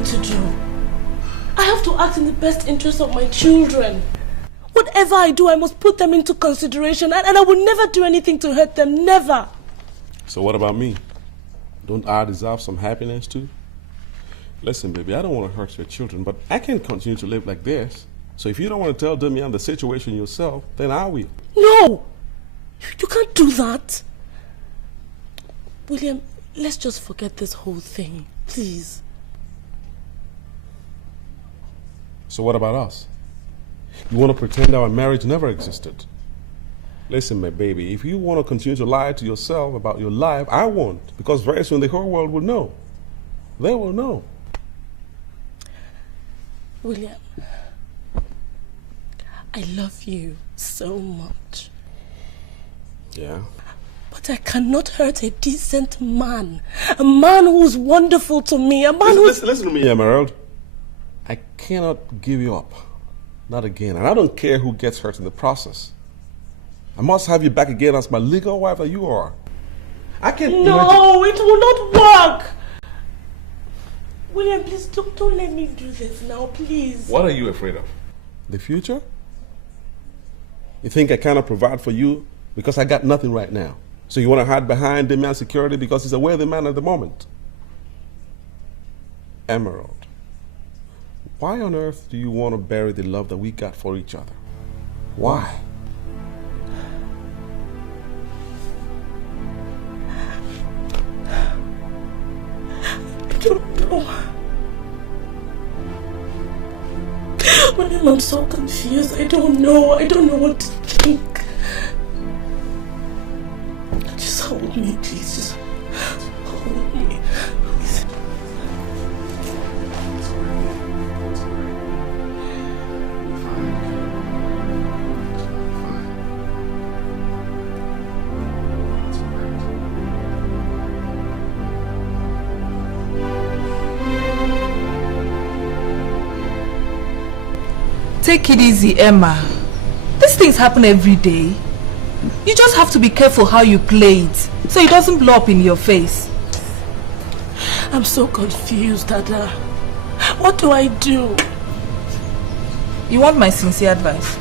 me to do? I have to act in the best interest of my children. Whatever I do, I must put them into consideration, and I will never do anything to hurt them, never. So what about me? Don't I deserve some happiness too? Listen, baby, I don't want to hurt your children, but I can't continue to live like this. So if you don't want to tell Damian the situation yourself, then I will. No! You can't do that. William, let's just forget this whole thing, please. So what about us? You want to pretend our marriage never existed? Listen, my baby, if you want to continue to lie to yourself about your life, I won't. Because very soon the whole world will know. They will know. William, I love you so much. Yeah? But I cannot hurt a decent man. A man who's wonderful to me. A man Listen to me, Emerald. I cannot give you up. Not again. And I don't care who gets hurt in the process. I must have you back again as my legal wife that you are. I can't No, it will not work. William, please don't let me do this now, please. What are you afraid of? The future? You think I cannot provide for you because I got nothing right now? So you want to hide behind the man's security because he's a worthy man at the moment? Emerald, why on earth do you want to bury the love that we got for each other? Why? I don't know. William, I'm so confused. I don't know what to think. Just hold me, please. Just hold me. Please. Take it easy, Emma. These things happen every day. You just have to be careful how you play it, so it doesn't blow up in your face. I'm so confused, Dada. What do I do? You want my sincere advice?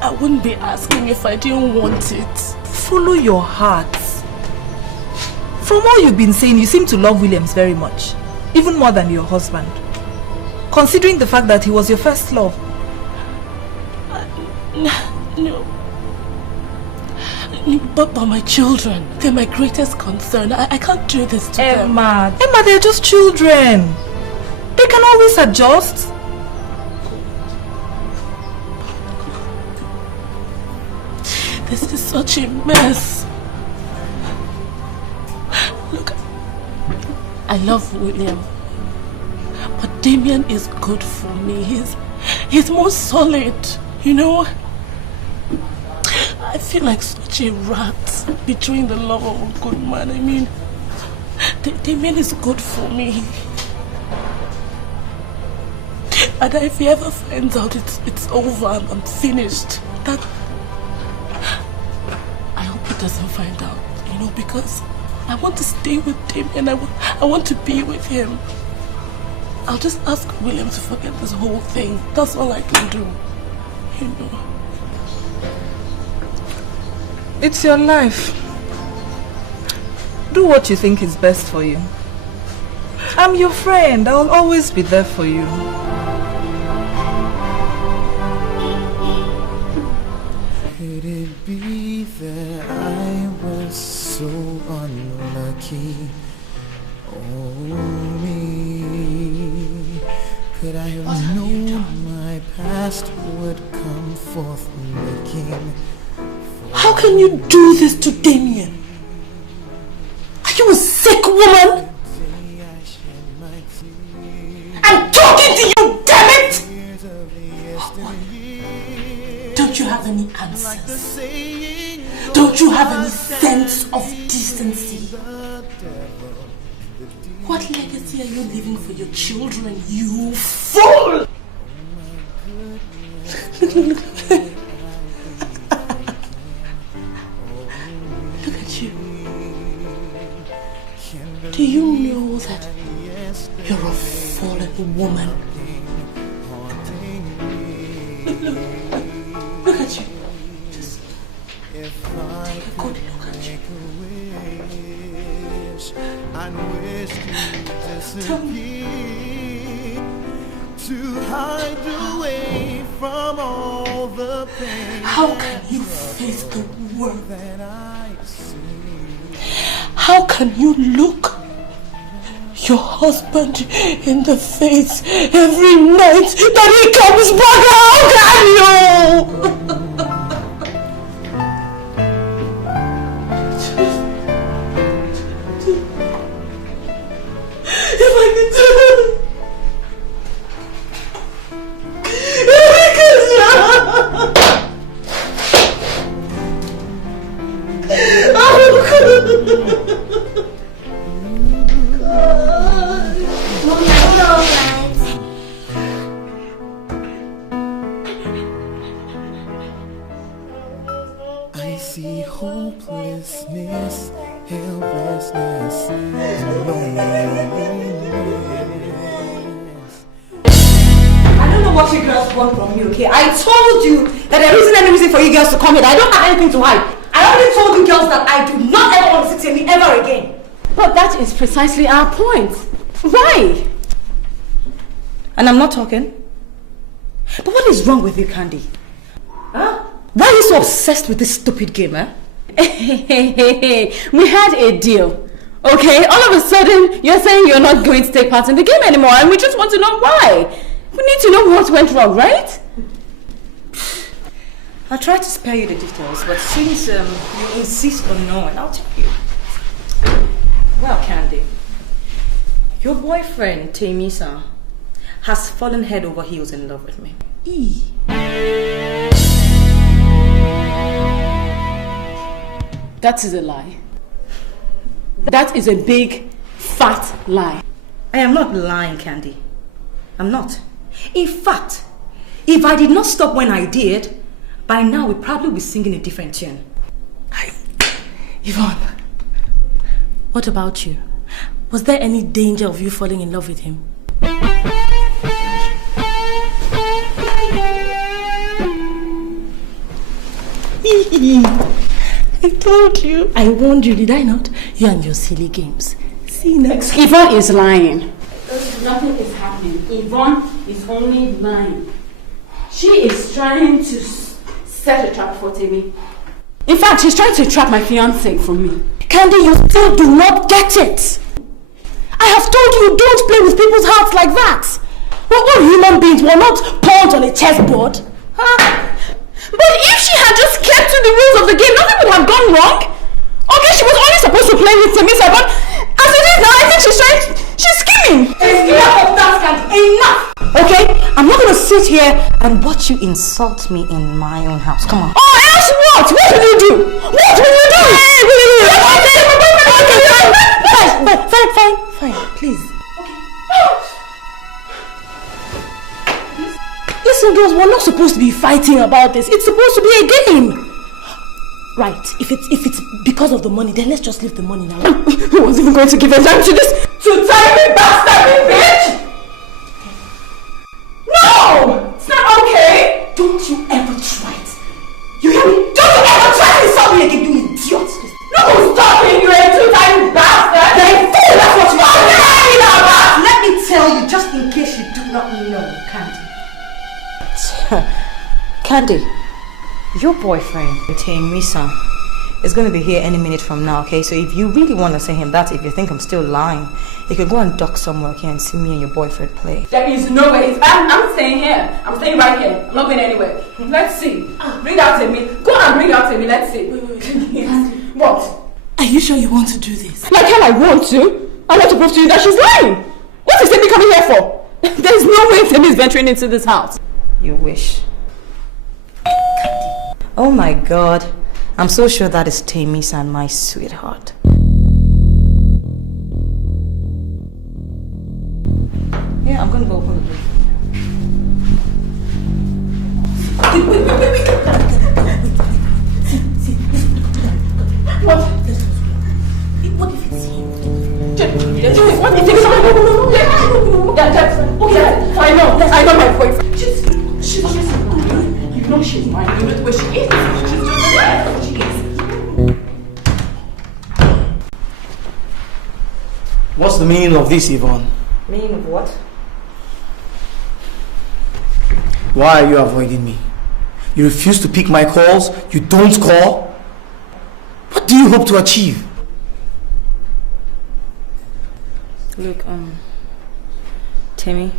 I wouldn't be asking if I didn't want it. Follow your heart. From all you've been saying, you seem to love Williams very much. Even more than your husband. Considering the fact that he was your first love. No. But my children, they're my greatest concern. I can't do this to them. Emma, they're just children. They can always adjust. This is such a mess. Look, I love William, but Damien is good for me. He's more solid, you know. I feel like such a rat between the love of a good man. I mean, Damien is good for me. And if he ever finds out it's over, I'm finished. That I hope he doesn't find out, you know, because I want to stay with Damien. I want to be with him. I'll just ask William to forget this whole thing. That's all I can do, you know. It's your life. Do what you think is best for you. I'm your friend. I'll always be there for you. Could it be that I was so unlucky? Oh, me. Could I have known my past would come forth looking? How can you do this to Damien? Are you a sick woman? I'm talking to you, damn it! Don't you have any answers? Don't you have any sense of decency? What legacy are you leaving for your children, you fool? Look at you. Do you know that you're a fallen woman. Look at you. Just take a good look at you. Tell me. To hide away from all the pain. How can you face the world? How can you look your husband in the face every night that he comes back? How can you? If I could do it. I see hopelessness, helplessness, and loneliness. I don't know what you girls want from me, okay? I told you that there isn't any reason for you girls to come here. I don't have anything to hide. I already told you girls that I do not ever want to sit here ever again. But that is precisely our point. Why? And I'm not talking. But what is wrong with you, Candy? Huh? Why are you so obsessed with this stupid game, eh? We had a deal. Okay, all of a sudden, you're saying you're not going to take part in the game anymore, and we just want to know why. We need to know what went wrong, right? I'll try to spare you the details, but since you insist on knowing, I'll tell you. Well, Candy, your boyfriend, Temisa, has fallen head over heels in love with me. That is a lie. That is a big, fat lie. I am not lying, Candy. I'm not. In fact, if I did not stop when I did, by now we'd probably be singing a different tune. Yvonne, what about you? Was there any danger of you falling in love with him? I told you. I warned you, did I not? You and your silly games. See now. Yvonne is lying. Nothing is happening. Yvonne is only lying. She is trying to set a trap for Timmy. In fact, she's trying to trap my fiancé for me. Candy, you still do not get it. I have told you don't play with people's hearts like that. We're all human beings. We're not pawns on a chessboard. Huh? But if she had just kept to the rules of the game, nothing would have gone wrong. Okay, she was only supposed to play with Temisa, but as it is now, I think she's scheming. Enough of that, Candy. Enough! Okay? I'm not going to sit here and watch you insult me in my own house. Come on. Oh, else what? What will you do? What will you do? Fine, please. Listen, girls, we're not supposed to be fighting about this. It's supposed to be a game. Right, if it's because of the money, then let's just leave the money now. Who was even going to give a damn to this? To tiny bastard, bitch! No! It's not okay! Don't you ever try it. You hear me? Don't you ever try to insult me again, you idiot! No, stop it, you little tiny bastard! You're a fool, that's what you are! Let me tell you, just in case you do not know, Candy. Candy, your boyfriend, Temisa, is going to be here any minute from now, okay? So if you really want to say him that, if you think I'm still lying, you can go and duck somewhere, okay, and see me and your boyfriend play. There is no way. I'm staying here. I'm staying right here. I'm not going anywhere. Let's see. Bring out Amy. Go and bring out Amy. Let's see. Wait. What? Are you sure you want to do this? Like hell I want to. I want to prove to you that she's lying. What is Amy coming here for? There's no way Amy is venturing into this house. You wish. Oh my God. I'm so sure that is Temisa and my sweetheart. Yeah, I'm gonna go open the door. Wait. What? What if it's him? What if it's him? What's the meaning of this, Yvonne? Meaning of what? Why are you avoiding me? You refuse to pick my calls, you don't call. What do you hope to achieve? Look, Timmy,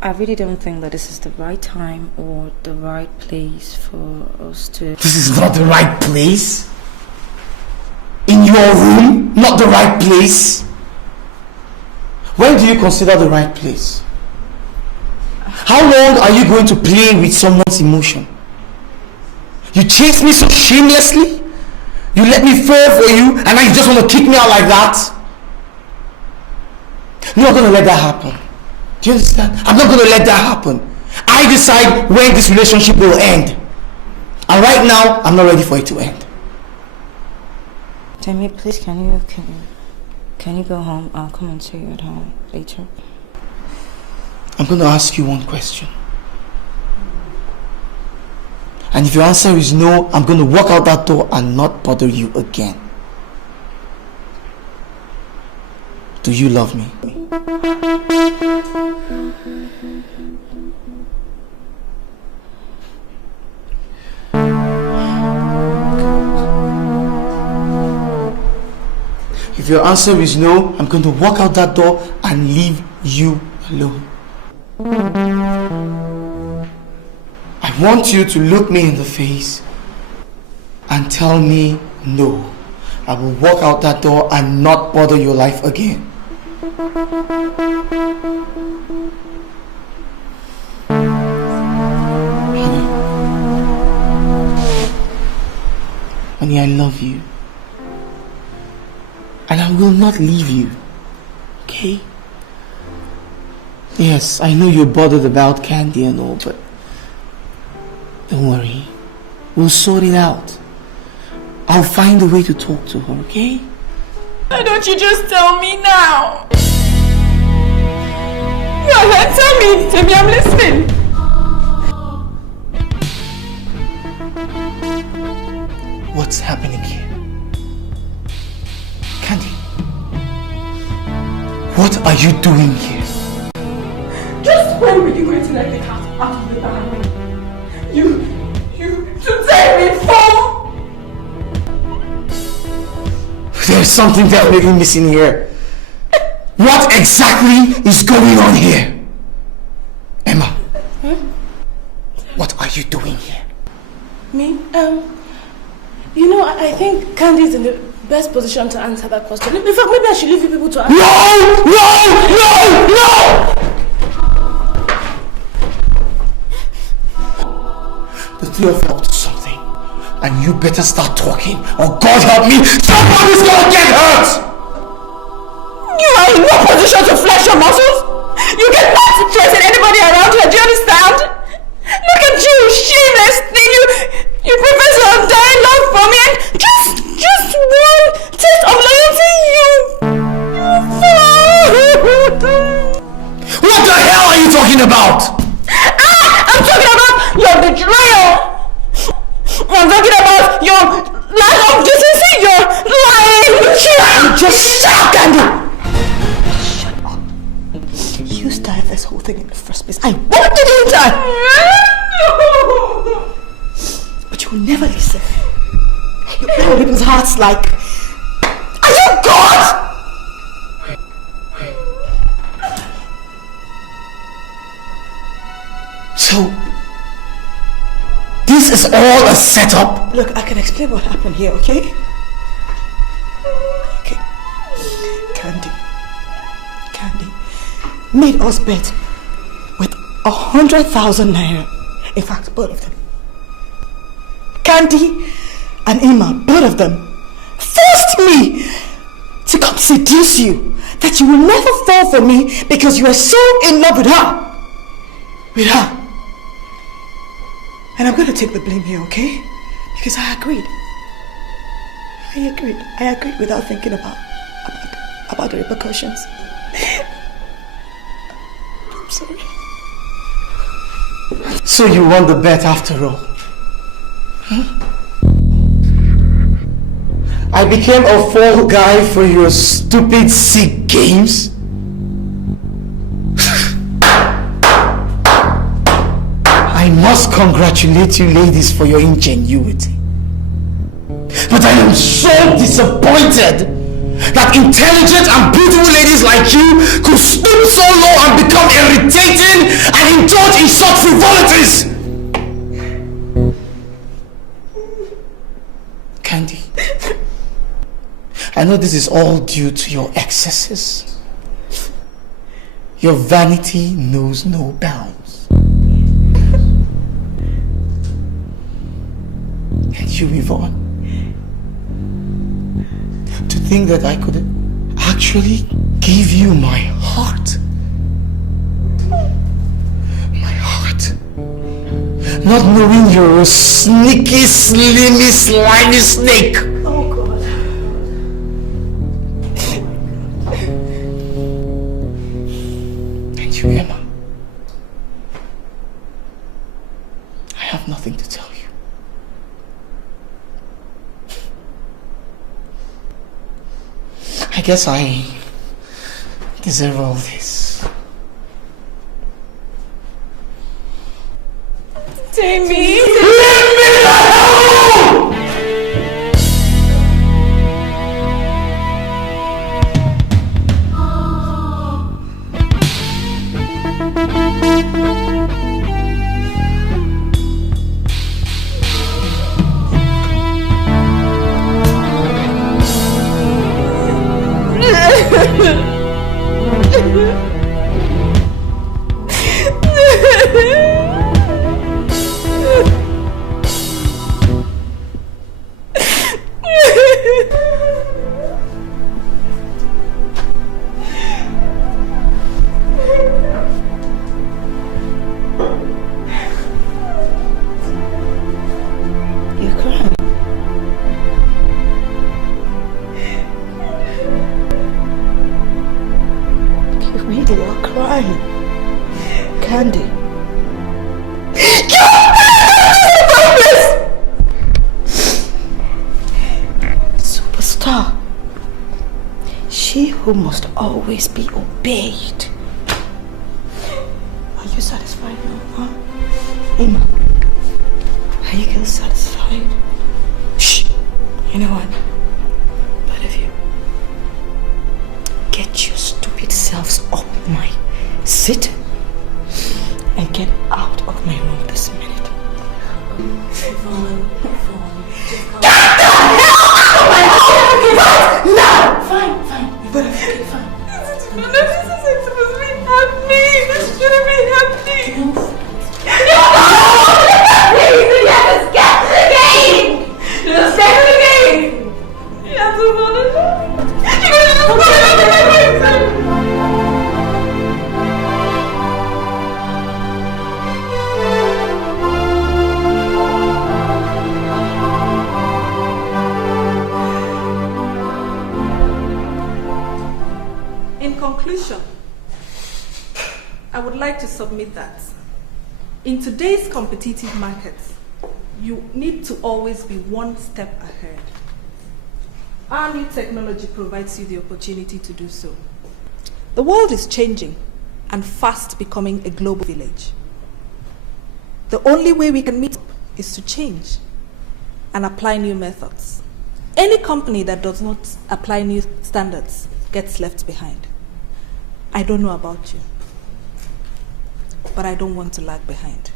I really don't think that this is the right time or the right place for us to... This is not the right place? In your room? Not the right place? When do you consider the right place? How long are you going to play with someone's emotion? You chased me so shamelessly? You let me fall for you and now you just want to kick me out like that? I'm not going to let that happen. Do you understand? I'm not going to let that happen. I decide when this relationship will end. And right now, I'm not ready for it to end. Timmy, please, can you go home? I'll come and see you at home later. I'm going to ask you one question. And if your answer is no, I'm going to walk out that door and not bother you again. Do you love me? If your answer is no, I'm going to walk out that door and leave you alone. I want you to look me in the face and tell me no. I will walk out that door and not bother your life again. Honey, I love you. And I will not leave you. Okay? Yes, I know you're bothered about Candy and all, but don't worry. We'll sort it out. I'll find a way to talk to her, okay? Why don't you just tell me now? Go ahead, tell me, I'm listening. What's happening here? Candy, what are you doing here? Just when were you going to let the cat out of the bag? You today, me fool! There's something definitely missing here. What exactly is going on here? Emma, what are you doing here? Me? I think Candy is in the best position to answer that question. In fact, maybe I should leave you people to answer. No! The three of you are up to something. And you better start talking, or God help me, somebody's gonna get hurt! You are in no position to flex your muscles. You get not interested in anybody around you, do you understand? Look at you, shameless thing. You profess your undying love for me and just one taste of loyalty, you What the hell are you talking about? I'm talking about your betrayal. I'm talking about your lack of decency, your lying. Just shut up, Candy! Shut up. You started this whole thing in the first place. I wanted you to. But you will never listen. You open people's hearts like, are you God? So, this is all a setup? Look, I can explain what happened here, okay? Okay. Candy made us bet with 100,000 naira. In fact, both of them. Candy and Emma, both of them, forced me to come seduce you. That you will never fall for me because you are so in love with her. And I'm going to take the blame here, okay? Because I agreed. I agreed without thinking about the repercussions. I'm sorry. So you won the bet after all? Huh? I became a fall guy for your stupid, sick games? I must congratulate you ladies for your ingenuity. But I am so disappointed that intelligent and beautiful ladies like you could stoop so low and become irritating and indulge in such frivolities. Candy, I know this is all due to your excesses. Your vanity knows no bounds. And you, Yvonne, to think that I could actually give you my heart. My heart. Not knowing you're a sneaky, slimy, slimy snake. Oh God. And you, Emma, I have nothing to tell you. I guess I deserve all this. Jamie! Leave me alone! Must always be obeyed. Are you satisfied now, huh? Emma, are you girls satisfied? Shh! You know what? Both of you, get your stupid selves up my seat and get out of my room this minute. Get the hell out of my home! Right now! Fine. But okay, fine. This is supposed to be happy. This shouldn't be happening. No! Please, you have to escape the game! Just stay in the game! You have to follow it. In conclusion, I would like to submit that in today's competitive market, you need to always be one step ahead. Our new technology provides you the opportunity to do so. The world is changing and fast becoming a global village. The only way we can meet is to change and apply new methods. Any company that does not apply new standards gets left behind. I don't know about you, but I don't want to lag behind.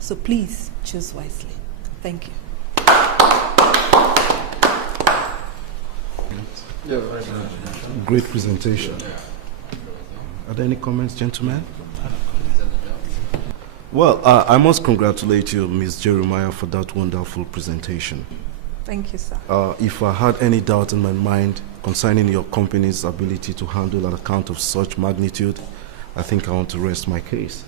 So please choose wisely. Thank you. Great presentation. Are there any comments, gentlemen? Well, I must congratulate you, Ms. Jeremiah, for that wonderful presentation. Thank you, sir. If I had any doubt in my mind concerning your company's ability to handle an account of such magnitude, I think I want to rest my case.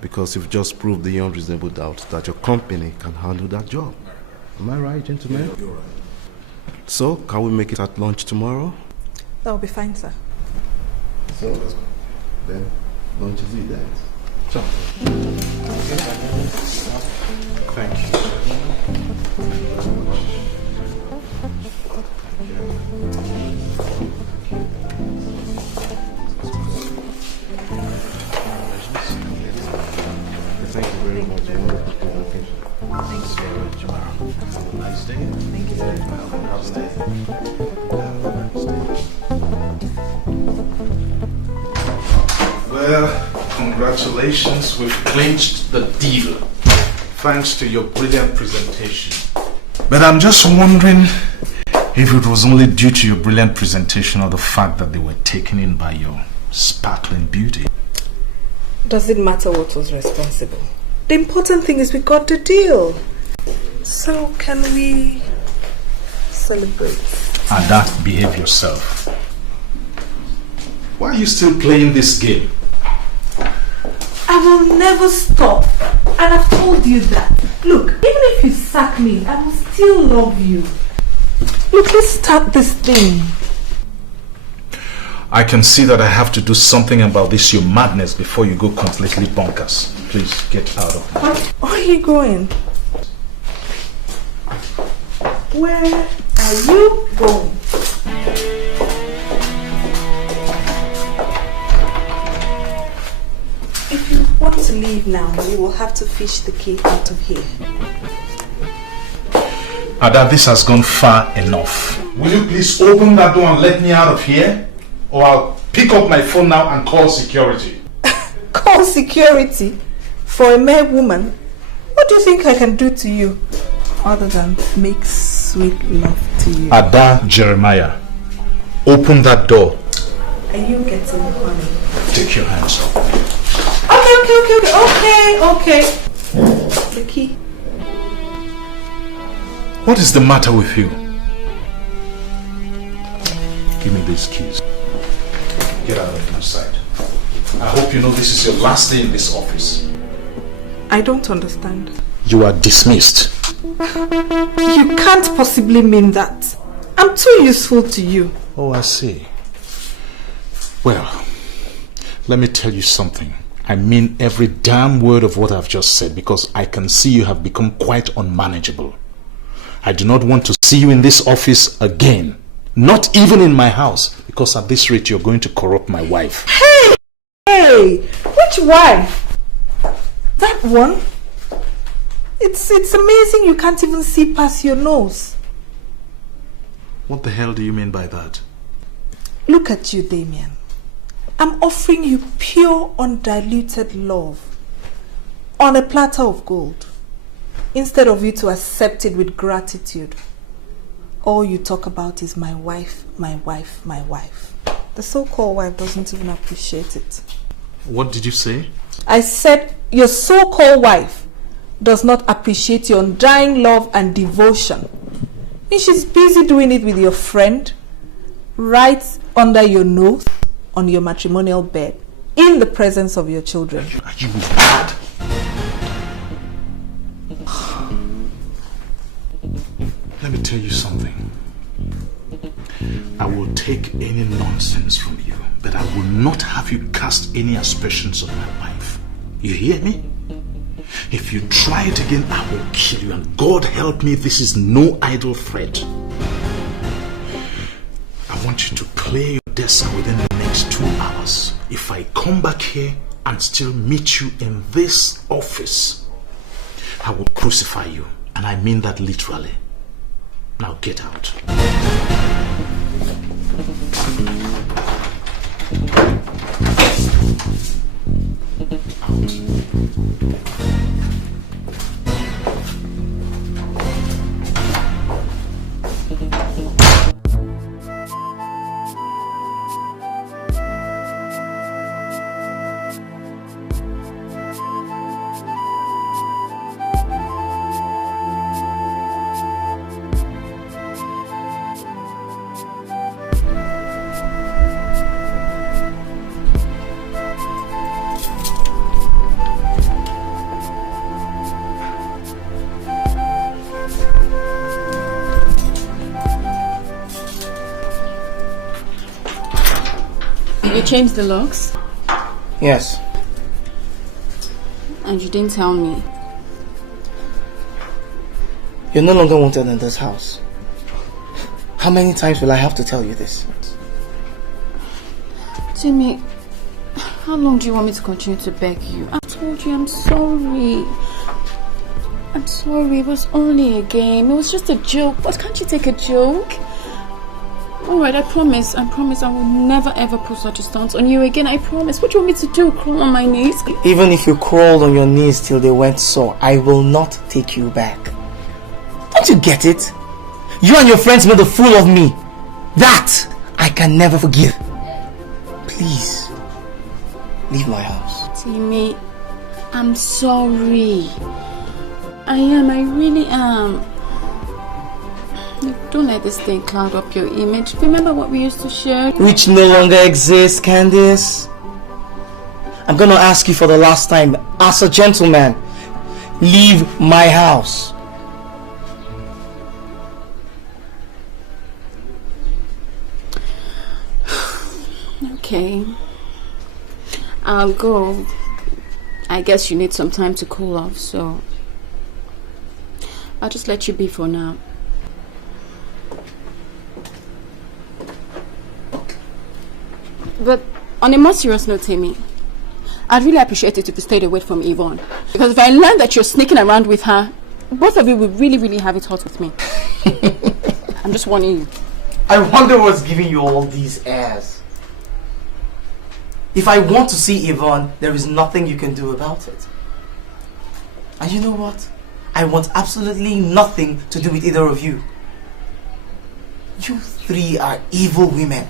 Because you've just proved the unreasonable doubt that your company can handle that job. Am I right, gentlemen? You're right. So, can we make it at lunch tomorrow? That will be fine, sir. So, then, lunch is it then? So. Thank you. Thank you very much. Thank you very much. Have a nice day. Thank you very much. Have a nice day. Well, congratulations. We've clinched the deal. Thanks to your brilliant presentation. But I'm just wondering if it was only due to your brilliant presentation or the fact that they were taken in by your sparkling beauty. Does it matter what was responsible? The important thing is we got the deal. So can we celebrate? Ada, behave yourself. Why are you still playing this game? I will never stop. And I've told you that. Look, even if you sack me, I will still love you. Look, let's start this thing. I can see that I have to do something about this your madness before you go completely bonkers. Please get out of here. Where are you going? Where are you going? If you want to leave now, you will have to fish the key out of here. Ada, this has gone far enough. Will you please open that door and let me out of here? Or I'll pick up my phone now and call security. Call security? For a mere woman? What do you think I can do to you? Other than make sweet love to you. Ada Jeremiah, open that door. Are you getting honey? Take your hands off. Okay. The key. What is the matter with you? Give me these keys. Get out of my sight. I hope you know this is your last day in this office. I don't understand. You are dismissed. You can't possibly mean that. I'm too useful to you. Oh, I see. Well, let me tell you something. I mean every damn word of what I've just said because I can see you have become quite unmanageable. I do not want to see you in this office again. Not even in my house, because at this rate you're going to corrupt my wife. Hey! Which wife? That one? It's amazing you can't even see past your nose. What the hell do you mean by that? Look at you, Damien. I'm offering you pure, undiluted love on a platter of gold, instead of you to accept it with gratitude. All you talk about is my wife, my wife, my wife. The so-called wife doesn't even appreciate it. What did you say? I said your so-called wife does not appreciate your undying love and devotion. And she's busy doing it with your friend, right under your nose, on your matrimonial bed, in the presence of your children. Are you mad? Let me tell you something. I will take any nonsense from you, but I will not have you cast any aspersions on my wife. You hear me? If you try it again, I will kill you, and God help me, this is no idle threat. I want you to clear your desk within the next 2 hours. If I come back here and still meet you in this office, I will crucify you, and I mean that literally. Now get out. You changed the locks? Yes. And you didn't tell me. You're no longer wanted in this house. How many times will I have to tell you this? Timmy, how long do you want me to continue to beg you? I told you I'm sorry. I'm sorry, it was only a game. It was just a joke. But can't you take a joke? Alright, I promise I will never ever put such a stance on you again. I promise. What do you want me to do? Crawl on my knees? Even if you crawled on your knees till they went sore, I will not take you back. Don't you get it? You and your friends made a fool of me. That I can never forgive. Please, leave my house. Timmy, I'm sorry. I really am. Don't let this thing cloud up your image. Remember what we used to share? Which no longer exists, Candice. I'm gonna ask you for the last time, as a gentleman, leave my house. Okay, I'll go. I guess you need some time to cool off, so I'll just let you be for now. But on a more serious note, Timmy, I'd really appreciate it if you stayed away from Yvonne. Because if I learn that you're sneaking around with her, both of you will really have it hot with me. I'm just warning you. I wonder what's giving you all these airs. If I want to see Yvonne, there is nothing you can do about it. And you know what? I want absolutely nothing to do with either of you. You three are evil women.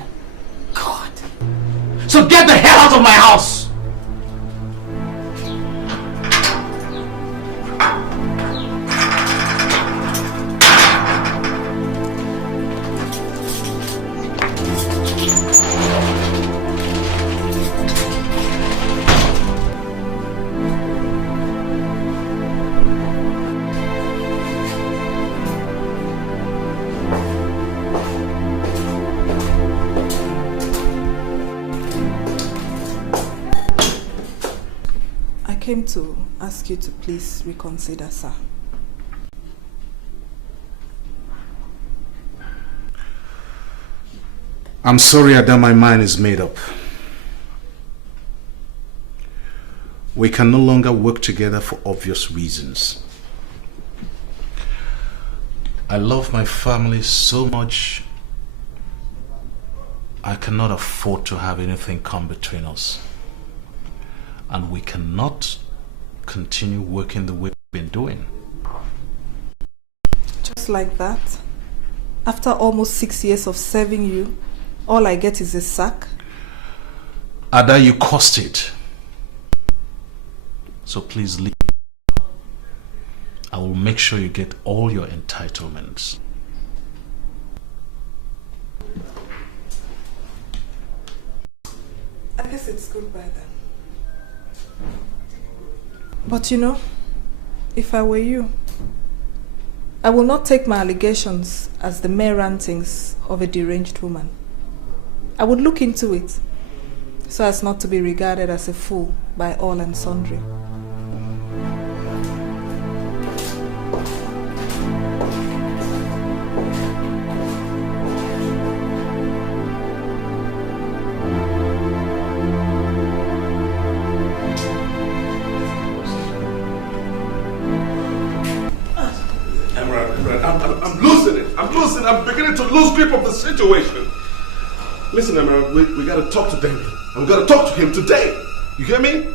God. So get the hell out of my house! I came to ask you to please reconsider, sir. I'm sorry, Ada, my mind is made up. We can no longer work together for obvious reasons. I love my family so much, I cannot afford to have anything come between us. And we cannot continue working the way we've been doing. Just like that? After almost 6 years of serving you, all I get is a sack? Ada, you caused it. So please leave. I will make sure you get all your entitlements. I guess it's goodbye then. But you know, if I were you, I will not take my allegations as the mere rantings of a deranged woman. I would look into it so as not to be regarded as a fool by all and sundry. I'm beginning to lose grip of the situation. Listen, Emerald, we gotta talk to Damien. I'm gonna talk to him today. You hear me?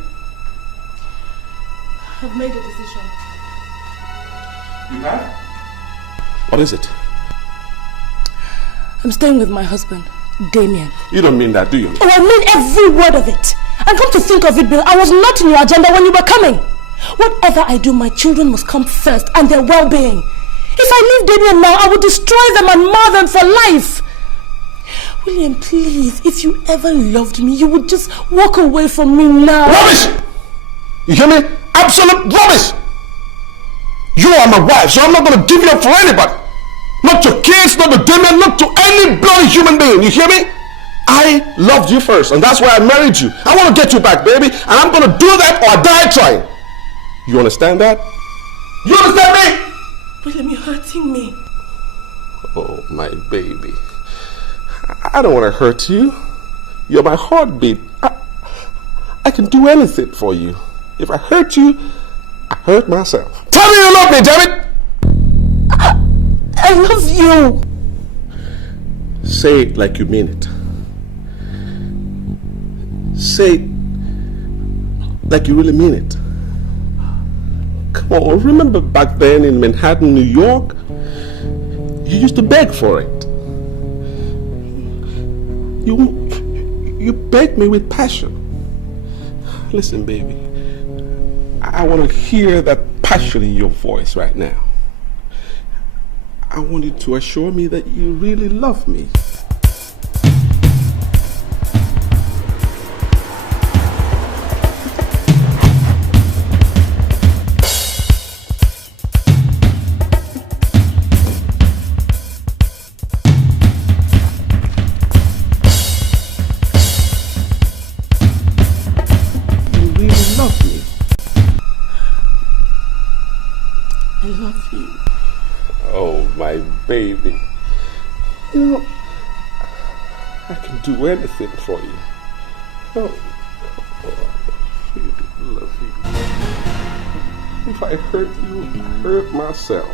I've made a decision. You have? What is it? I'm staying with my husband, Damien. You don't mean that, do you? Oh, I mean every word of it. And come to think of it, Bill, I was not in your agenda when you were coming. Whatever I do, my children must come first and their well-being. If I leave Damien now, I will destroy them and mar them for life. William, please, if you ever loved me, you would just walk away from me now. Rubbish! You hear me? Absolute rubbish! You are my wife, so I'm not going to give you up for anybody. Not to kids, not to Damien, not to any bloody human being. You hear me? I loved you first, and that's why I married you. I want to get you back, baby, and I'm going to do that or I die trying. You understand that? You understand me? William, you're hurting me. Oh, my baby. I don't want to hurt you. You're my heartbeat. I can do anything for you. If I hurt you, I hurt myself. Tell me you love me, damn it! I love you. Say it like you mean it. Say it like you really mean it. Come on, remember back then in Manhattan, New York? You used to beg for it. You begged me with passion. Listen, baby, I want to hear that passion in your voice right now. I want you to assure me that you really love me. Baby, you know, I can do anything for you. Oh, I love you. If I hurt you, I hurt myself.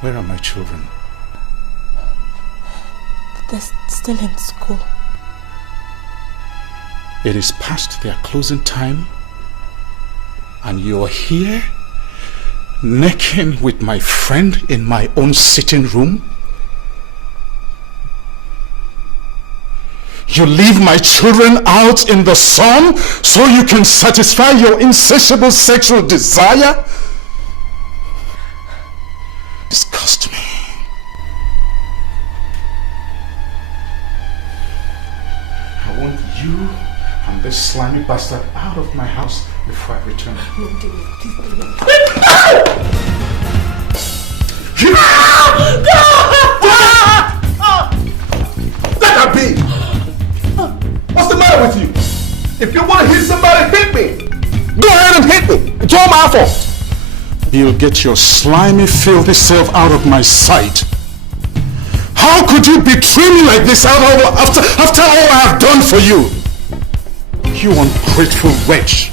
Where are my children? They're still in school. It is past their closing time, and you're here, necking with my friend in my own sitting room? You leave my children out in the sun so you can satisfy your insatiable sexual desire? Disgust me. I want you and this slimy bastard out of my house before I return. Let her be! What's the matter with you? If you want to hit somebody, hit me! Go ahead and hit me! It's all my fault! You'll get your slimy, filthy self out of my sight. How could you betray me like this after all I have done for you? You ungrateful wretch.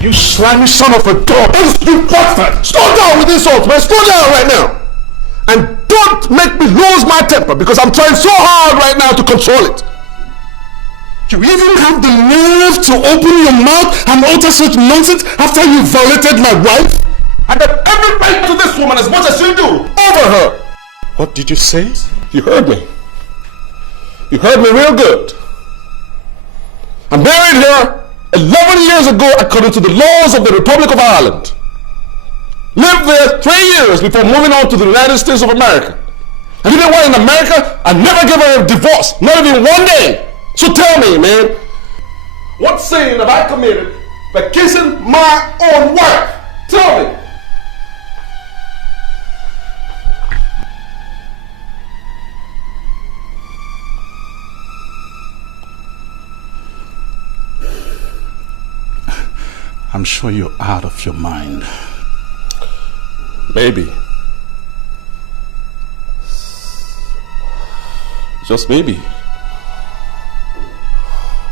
You slimy son of a dog. You bastard! Slow down with insults, man! Slow down right now! And don't make me lose my temper because I'm trying so hard right now to control it. You even have the nerve to open your mouth and utter such nonsense after you violated my wife? I got every right to this woman as much as you do, over her. What did you say? You heard me. You heard me real good. I married her 11 years ago according to the laws of the Republic of Ireland. Lived there 3 years before moving on to the United States of America. And you know what, in America, I never gave her a divorce, not even one day. So tell me, man, what sin have I committed by kissing my own wife? Tell me. I'm sure you're out of your mind. Maybe. Just maybe.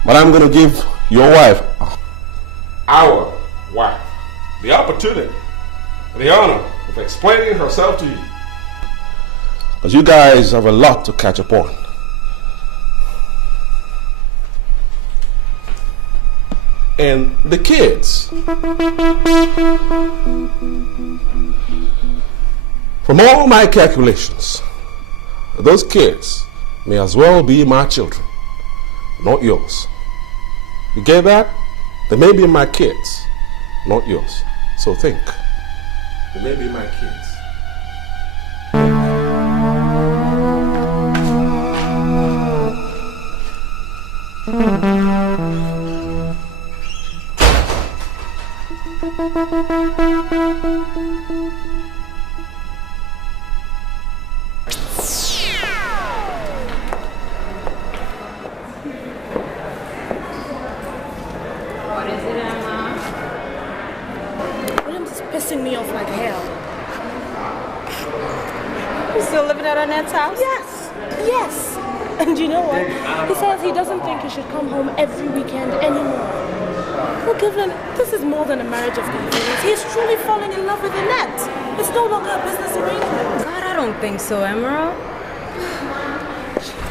But I'm going to give your wife, our wife, the opportunity, the honor of explaining herself to you. Because you guys have a lot to catch up on. and the kids. From all my calculations, those kids may as well be my children, not yours. You get that? They may be my kids, not yours. So think. They may be my kids. House? Yes. And you know what? He says he doesn't think he should come home every weekend anymore. Look, Evelyn, this is more than a marriage of convenience. He's truly falling in love with Annette. It's no longer a business arrangement. God, I don't think so, Emerald.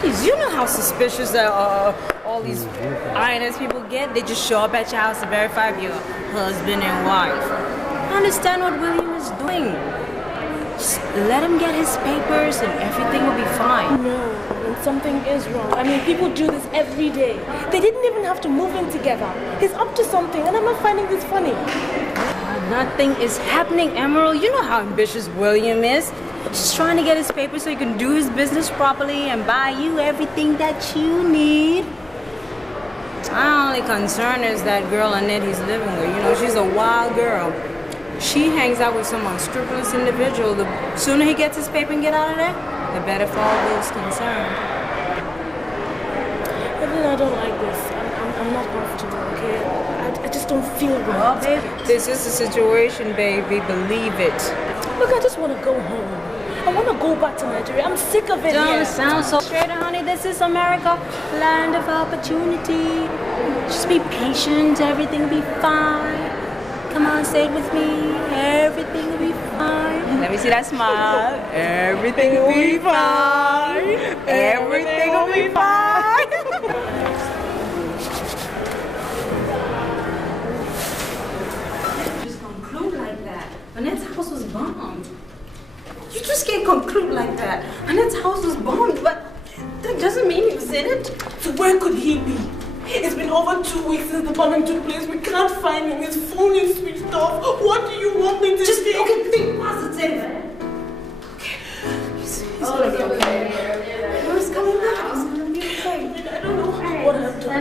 Jeez, you know how suspicious that all these INS people get? They just show up at your house to verify if you're husband and wife. I understand what William is doing. Just let him get his papers and everything will be fine. No, and something is wrong. I mean, people do this every day. They didn't even have to move in together. He's up to something, and I'm not finding this funny. Nothing is happening, Emerald. You know how ambitious William is. Just trying to get his papers so he can do his business properly and buy you everything that you need. My only concern is that girl Annette he's living with. You know, she's a wild girl. She hangs out with some unscrupulous individual. The sooner he gets his paper and get out of there, the better for all those concerned. Evelyn, I don't like this. I'm not comfortable, okay? I just don't feel right. Well, baby, this is the situation, baby. Believe it. Look, I just want to go home. I want to go back to Nigeria. I'm sick of it. Don't sound so straight, honey. This is America, land of opportunity. Just be patient. Everything will be fine. Come on, say it with me. Everything will be fine. Let me see that smile. Everything will be fine. Everything will be fine. Just conclude like that. Annette's house was bombed. You just can't conclude like that. Annette's house was bombed, but that doesn't mean he was in it. So where could he be? It's been over 2 weeks since the bombing took place. We can't find him. His phone is switched off. What do you want me to just think? Okay, think positive. Okay. He's gonna be okay. He's coming back. He's gonna be okay. I don't know what I've done.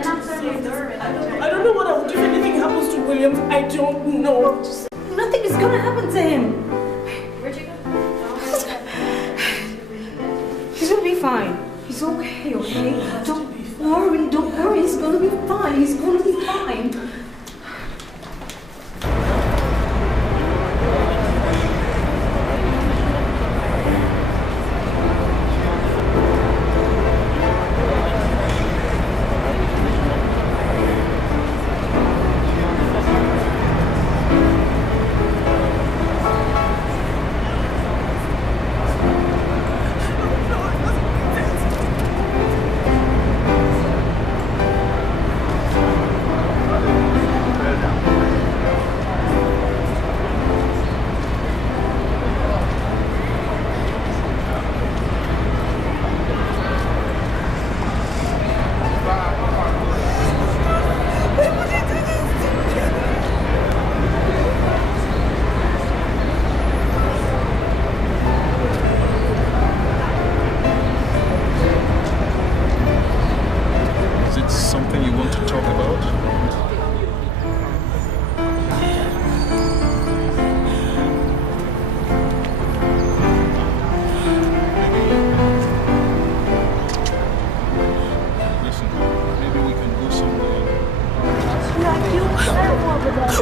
I don't know what I would do if anything happens to Williams. I don't know. Nothing is gonna happen to him. Where'd you go? He's gonna be fine. He's okay, okay? Don't worry, he's gonna be fine, he's gonna be fine.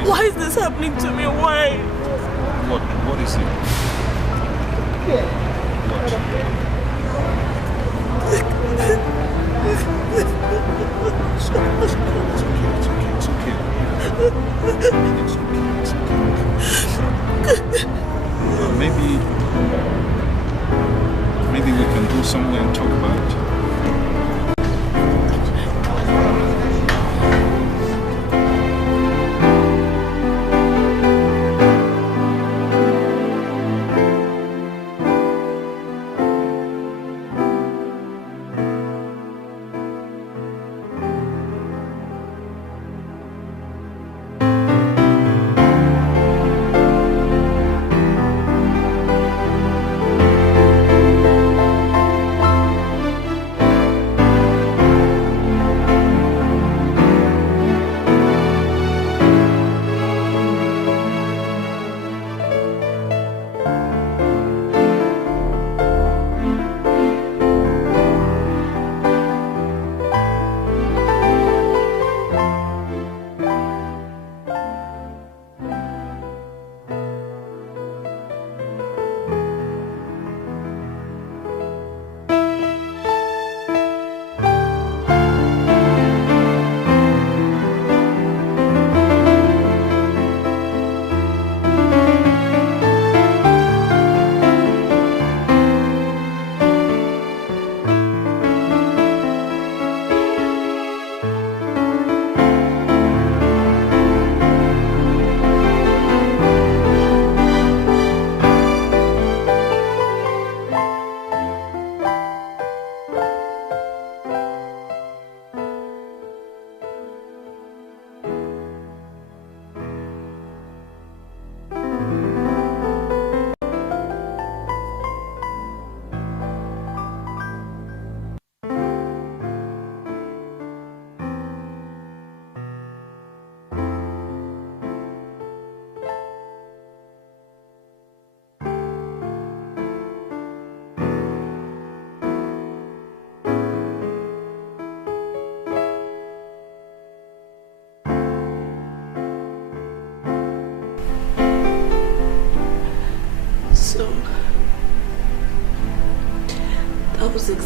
Why is this happening to me? Why? What is it? Maybe we can go somewhere and talk about it.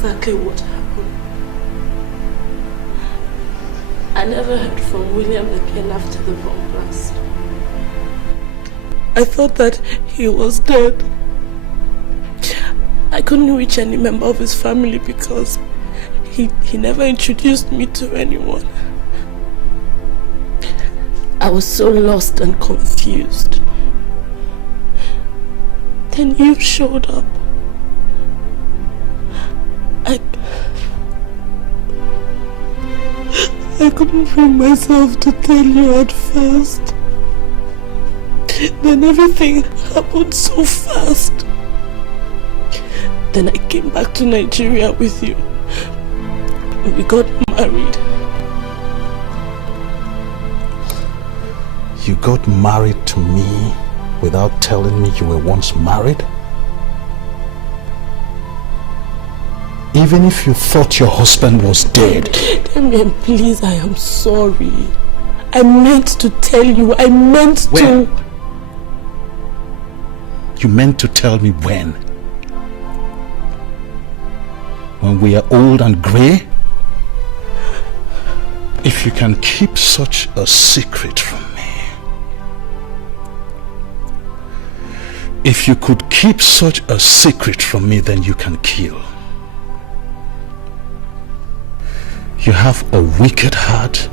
exactly what happened. I never heard from William again after the bomb blast. I thought that he was dead. I couldn't reach any member of his family because he never introduced me to anyone. I was so lost and confused. Then you showed up. I couldn't bring myself to tell you at first. Then everything happened so fast. Then I came back to Nigeria with you. We got married. You got married to me without telling me you were once married? Even if you thought your husband was dead. Damien, please, I am sorry. I meant to tell you. I meant to... You meant to tell me when? When we are old and grey? If you can keep such a secret from me. If you could keep such a secret from me, then you can kill. You have a wicked heart,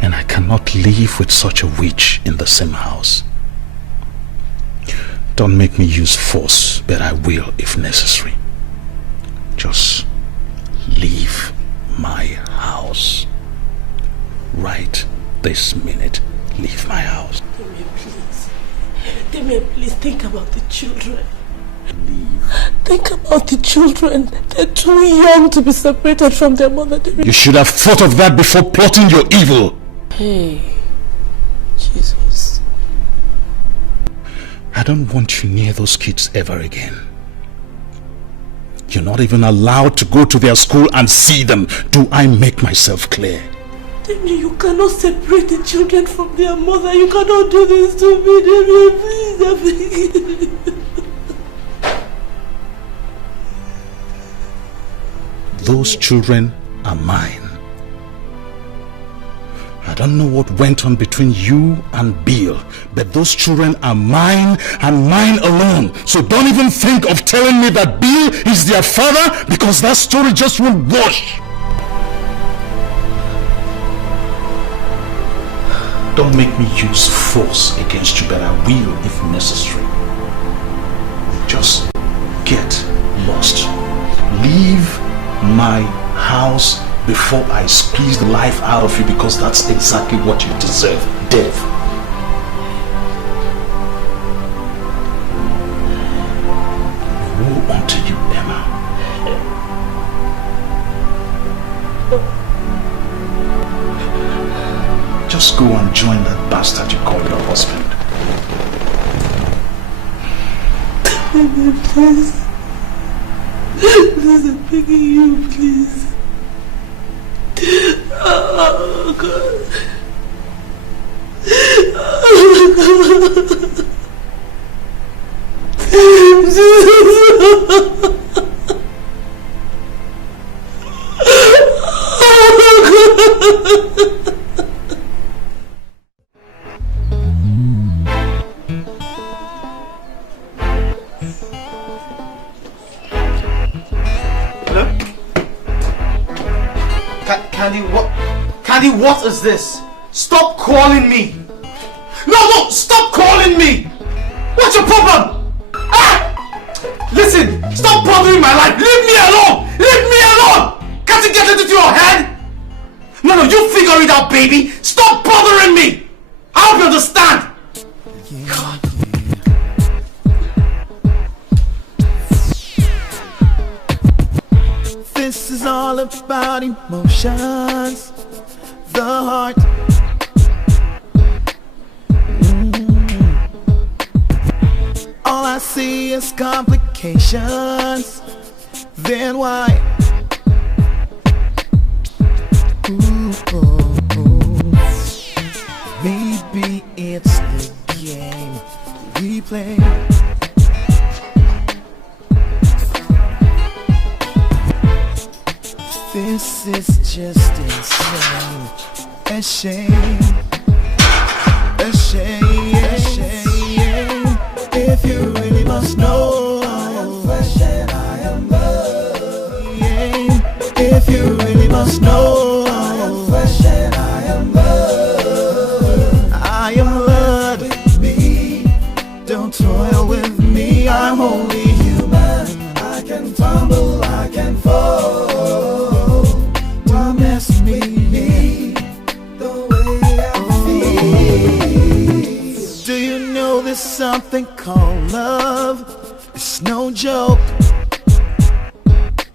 and I cannot live with such a witch in the same house. Don't make me use force, but I will if necessary. Just leave my house. Right this minute, leave my house. Damien, please. Damien, please think about the children. Leave. Think about the children. They're too young to be separated from their mother. You should have thought of that before plotting your evil. Hey, Jesus. I don't want you near those kids ever again. You're not even allowed to go to their school and see them. Do I make myself clear? Damien, you cannot separate the children from their mother. You cannot do this to me, Damien, please. Those children are mine. I don't know what went on between you and Bill, but those children are mine and mine alone. So don't even think of telling me that Bill is their father, because that story just won't wash. Don't make me use force against you, but I will if necessary. Just get lost. Leave my house before I squeeze the life out of you, because that's exactly what you deserve. Death. Woe unto you, Emma. Just go and join that bastard you call your husband. Please. Please, I'm begging you, please. Oh, God. Candy, what is this? Stop calling me! No, stop calling me! What's your problem? Ah! Listen, stop bothering my life! Leave me alone! Leave me alone! Can't you get it into your head? No, you figure it out, baby! Stop bothering me! I hope you understand! God. This is all about emotions, the heart. All I see is complications. Then why? Maybe it's the game we play. just insane. A shame. A shame. A shame. If you really must know, I am flesh and I am blood. If you really must know, I am flesh and I am blood. I am blood. With me, don't toil with me. I'm only human. I can fumble, I can fall. Don't mess with me the way I feel. Do you know there's something called love? It's no joke.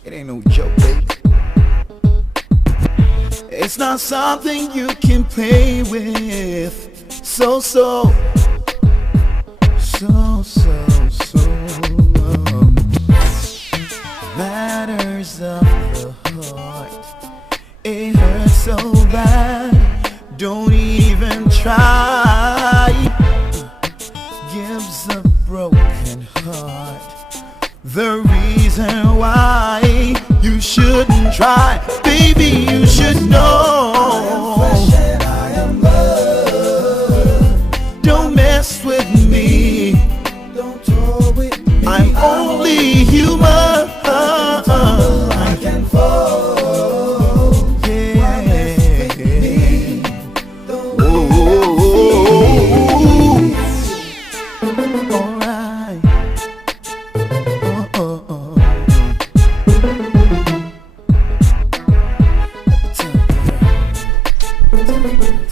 It ain't no joke, baby. It's not something you can play with. So matters of the heart. It hurts so bad, don't even try. Gives a broken heart the reason why you shouldn't try. Baby, you should know I am flesh and I am blood. Don't mess with me, don't toy with me. I'm only human. I can fall. Yeah. Alright.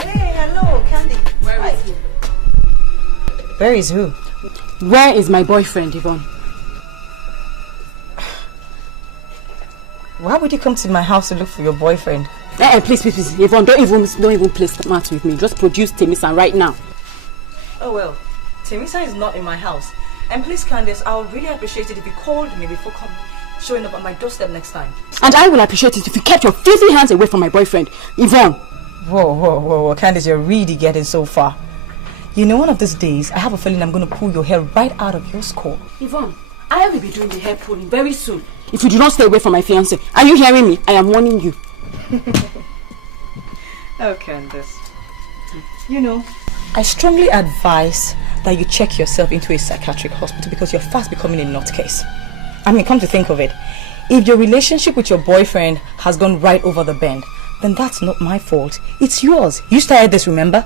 Hey, hello, Candy. Where is he? Where is who? Where is my boyfriend, Yvonne? Why would you come to my house to look for your boyfriend? Please, Yvonne, don't even play smart with me. Just produce Temisan right now. Oh well, Temisa is not in my house. And please, Candace, I would really appreciate it if you called me before showing up at my doorstep next time. And I will appreciate it if you kept your filthy hands away from my boyfriend, Yvonne. Whoa, Candace, you're really getting so far. You know, one of these days, I have a feeling I'm going to pull your hair right out of your skull. Yvonne, I will be doing the hair pulling very soon. If you do not stay away from my fiancé. Are you hearing me? I am warning you. Oh, Candace. You know, I strongly advise that you check yourself into a psychiatric hospital because you're fast becoming a nutcase. I mean, come to think of it, if your relationship with your boyfriend has gone right over the bend, then that's not my fault. It's yours. You started this, remember?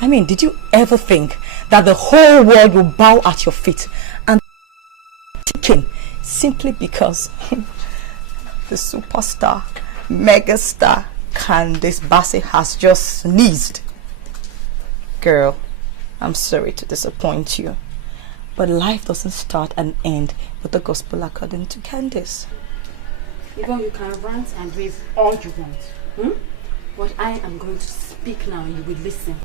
I mean, did you ever think that the whole world will bow at your feet and ticking simply because the superstar, megastar Candace Bassey has just sneezed? Girl, I'm sorry to disappoint you, but life doesn't start and end with the gospel according to Candace. Yvonne, you can rant and rave all you want. But I am going to speak now and you will listen.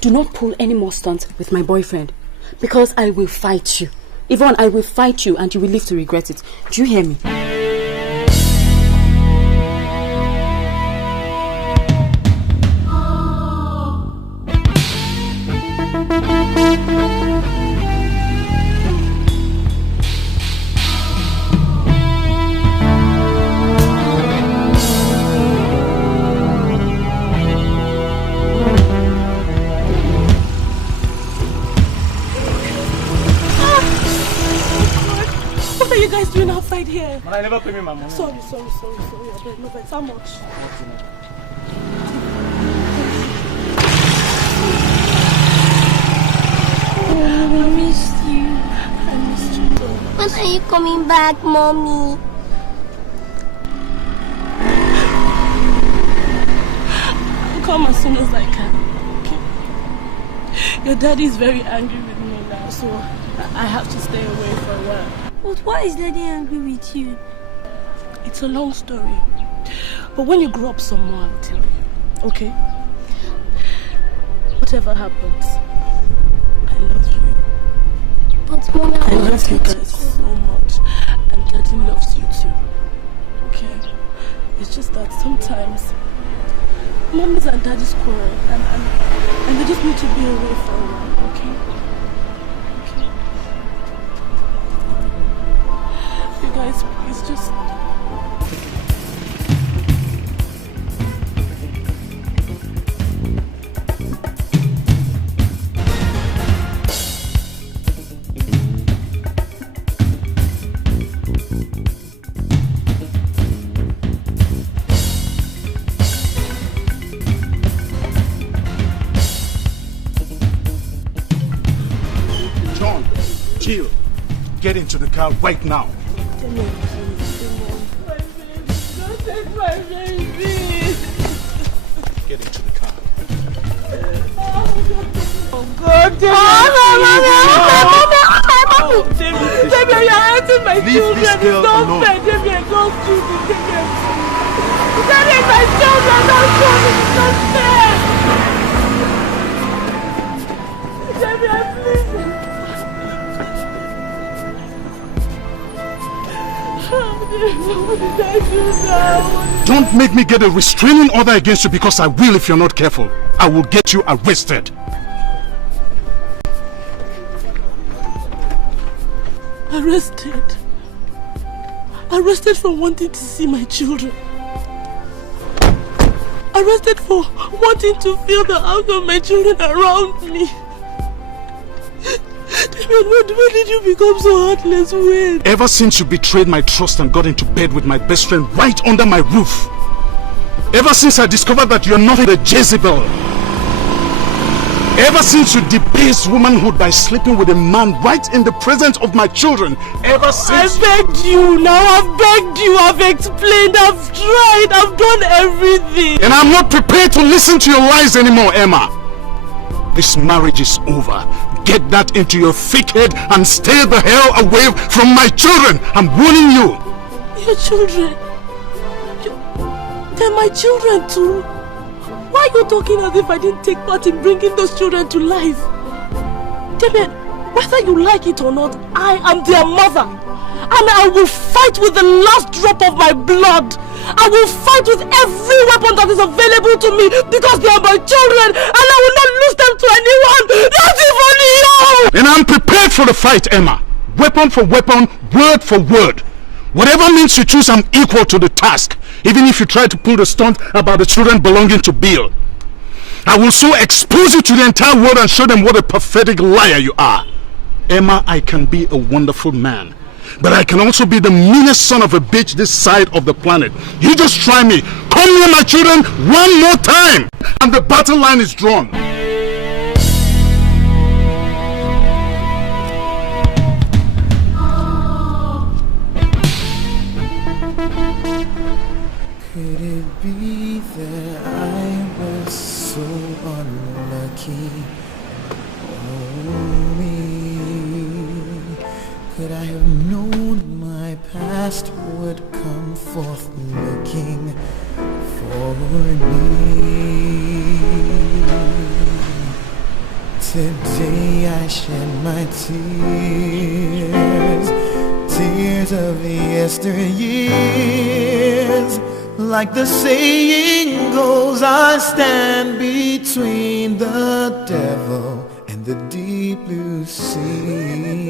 Do not pull any more stunts with my boyfriend, because I will fight you. Yvonne, I will fight you and you will live to regret it. Do you hear me? What are you guys doing outside here? I never pay me my money. Sorry. No, thanks. How much? I missed you. I missed you too. When are you coming back, Mommy? I'll come as soon as I can. Okay? Your daddy is very angry with me now, so I have to stay away for a while. But why is Daddy angry with you? It's a long story. But when you grow up somewhere, I'll tell you. Okay? Whatever happens, I love you. But Mom, I love you guys so much. And Daddy loves you too. Okay? It's just that sometimes Mommies and Daddies quarrel and they just need to be away for a while, okay? Okay? You guys, please just... kill. Get into the car right now. Don't take my baby. Get into the car. Oh God, David, you're hurting my children. It's not fair, David. Don't do this, David. David, my children, don't do this. It's not fair. David, please. What did I do now? Don't make me get a restraining order against you, because I will if you're not careful. I will get you arrested. Arrested? Arrested for wanting to see my children. Arrested for wanting to feel the arms of my children around me. David, when did you become so heartless? When? Ever since you betrayed my trust and got into bed with my best friend right under my roof. Ever since I discovered that you're not a Jezebel. Ever since you debased womanhood by sleeping with a man right in the presence of my children. Ever since... I begged you now, I've begged you, I've explained, I've tried, I've done everything. And I'm not prepared to listen to your lies anymore, Emma. This marriage is over. Get that into your thick head and stay the hell away from my children. I'm warning you. Your children? They're my children too. Why are you talking as if I didn't take part in bringing those children to life? Damien, whether you like it or not, I am their mother. And I will fight with the last drop of my blood. I will fight with every weapon that is available to me because they are my children and I will not lose them to anyone, not even you! And I'm prepared for the fight, Emma. Weapon for weapon, word for word. Whatever means you choose, I'm equal to the task. Even if you try to pull the stunt about the children belonging to Bill. I will so expose you to the entire world and show them what a pathetic liar you are. Emma, I can be a wonderful man. But I can also be the meanest son of a bitch this side of the planet. You just try me. Come near my children one more time. And the battle line is drawn. Could it be that I was so unlucky? Oh, me. Could I have known my past would come forth looking for me? Today I shed my tears, tears of the yesteryears. Like the saying goes, I stand between the devil and the deep blue sea.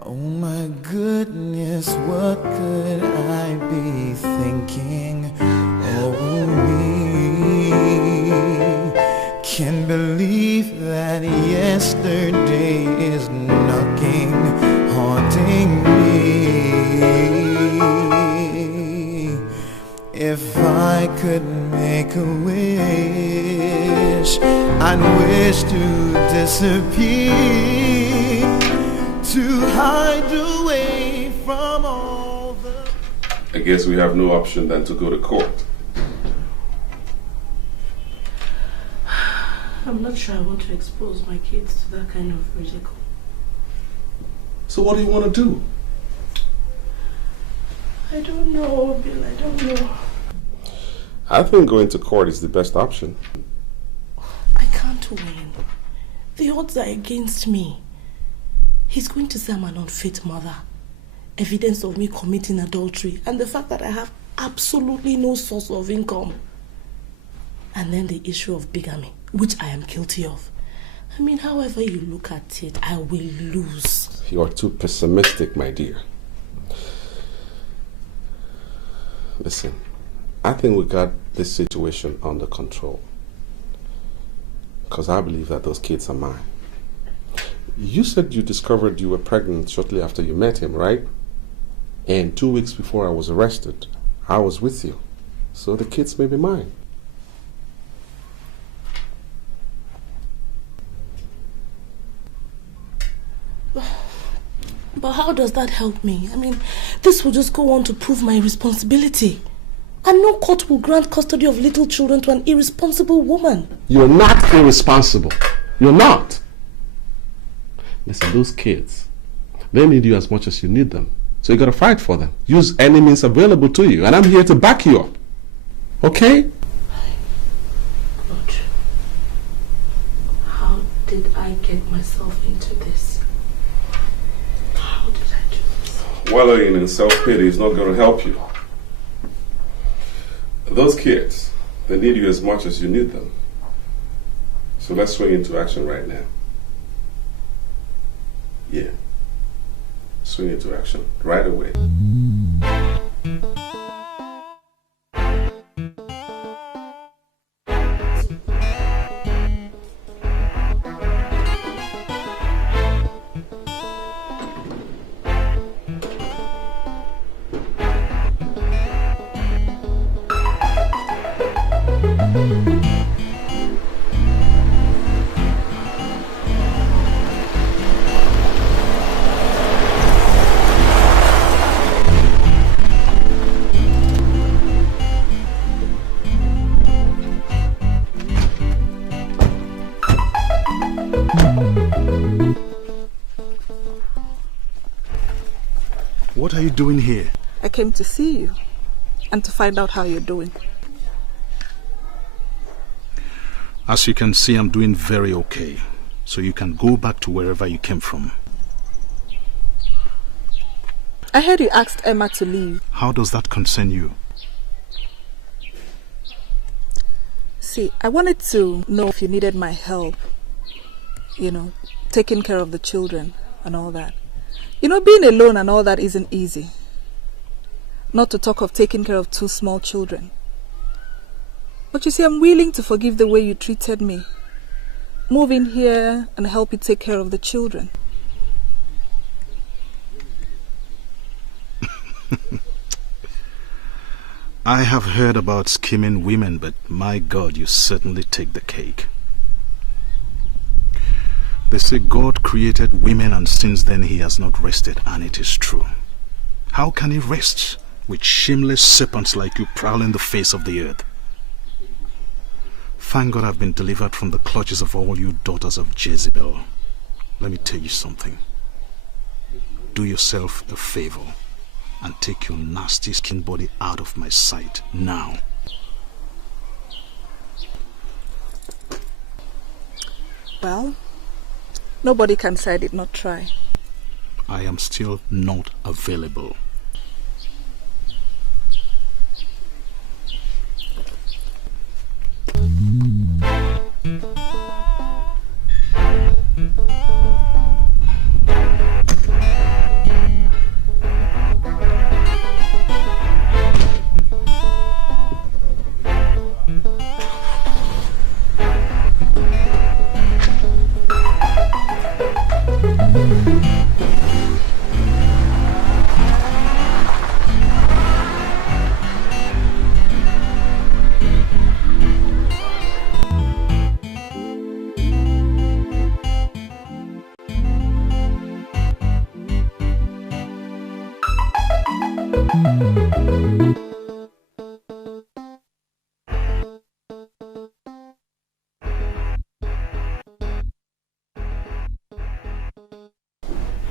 Oh my goodness, what could I be thinking? Oh, me can't believe that yesterday is knocking, haunting me. If I could make a wish, I'd wish to disappear, to hide away from all the... I guess we have no option than to go to court. I'm not sure I want to expose my kids to that kind of ridicule. So what do you want to do? I don't know, Bill, I don't know. I think going to court is the best option. I can't win. The odds are against me. He's going to say I'm an unfit mother. Evidence of me committing adultery and the fact that I have absolutely no source of income. And then the issue of bigamy, which I am guilty of. I mean, however you look at it, I will lose. You're too pessimistic, my dear. Listen, I think we got this situation under control. Because I believe that those kids are mine. You said you discovered you were pregnant shortly after you met him, right? And 2 weeks before I was arrested, I was with you. So the kids may be mine. But how does that help me? I mean, this will just go on to prove my irresponsibility. And no court will grant custody of little children to an irresponsible woman. You're not irresponsible. You're not. Listen, those kids, they need you as much as you need them. So you gotta fight for them. Use any means available to you. And I'm here to back you up. Okay? Lord, how did I get myself into this? How did I do this? Wallowing in self-pity is not gonna help you. Those kids, they need you as much as you need them. So let's swing into action right now. Yeah. Swing into action right away. What are you doing here? I came to see you and to find out how you're doing. As you can see, I'm doing very okay. So you can go back to wherever you came from. I heard you asked Emma to leave. How does that concern you? See, I wanted to know if you needed my help. You know, taking care of the children and all that. You know, being alone and all that isn't easy. Not to talk of taking care of 2 small children. But you see, I'm willing to forgive the way you treated me. Move in here and help you take care of the children. I have heard about scheming women, but my God, you certainly take the cake. They say God created women and since then he has not rested, and it is true. How can he rest with shameless serpents like you prowling the face of the earth? Thank God I've been delivered from the clutches of all you daughters of Jezebel. Let me tell you something. Do yourself a favor and take your nasty skin body out of my sight now. Well, nobody can say I did not try. I am still not available.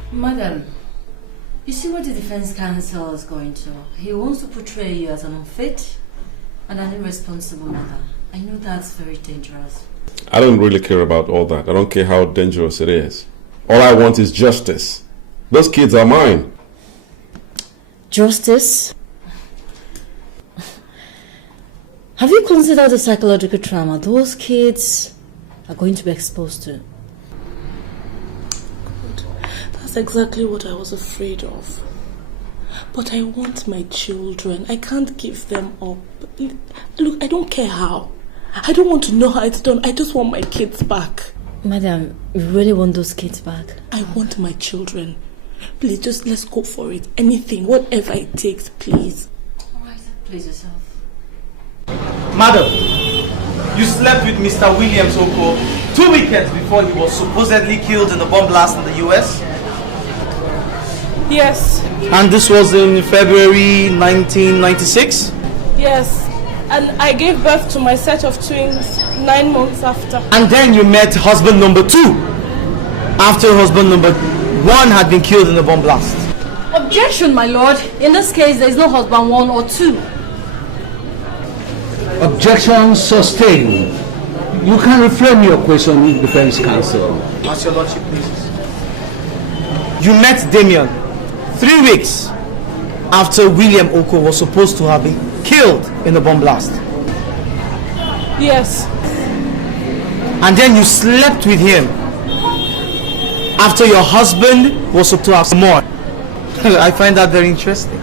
Madam, you see what the defense counsel is going to. He wants to portray you as an unfit and an irresponsible mother. I know that's very dangerous. I don't really care about all that. I don't care how dangerous it is. All I want is justice. Those kids are mine. Justice? Have you considered the psychological trauma those kids are going to be exposed to? That's exactly what I was afraid of. But I want my children. I can't give them up. Look, I don't care how. I don't want to know how it's done. I just want my kids back. Madam, you really want those kids back? I want my children. Please, just let's go for it. Anything, whatever it takes, please. Alright, please yourself. Madam, you slept with Mr. Williams Oko 2 weekends before he was supposedly killed in the bomb blast in the US? Yes. And this was in February 1996? Yes. And I gave birth to my set of twins 9 months after. And then you met husband number 2 after husband number 1 had been killed in a bomb blast. Objection, my lord. In this case, there is no husband 1 or 2. Objection sustained. You can reframe your question in defense counsel. As your lordship pleases. You met Damien 3 weeks after William Oko was supposed to have been killed in the bomb blast. Yes. And then you slept with him after your husband was supposed to have some more. I find that very interesting.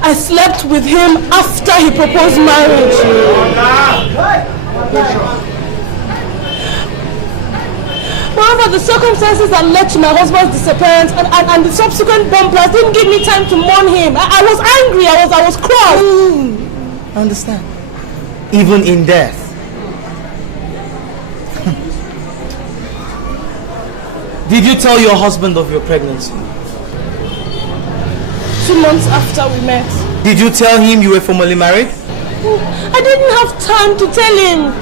I slept with him after he proposed marriage. However, the circumstances that led to my husband's disappearance and the subsequent bomb blast didn't give me time to mourn him. I was angry, I was cross. I understand. Even in death. Did you tell your husband of your pregnancy? 2 months after we met. Did you tell him you were formally married? I didn't have time to tell him.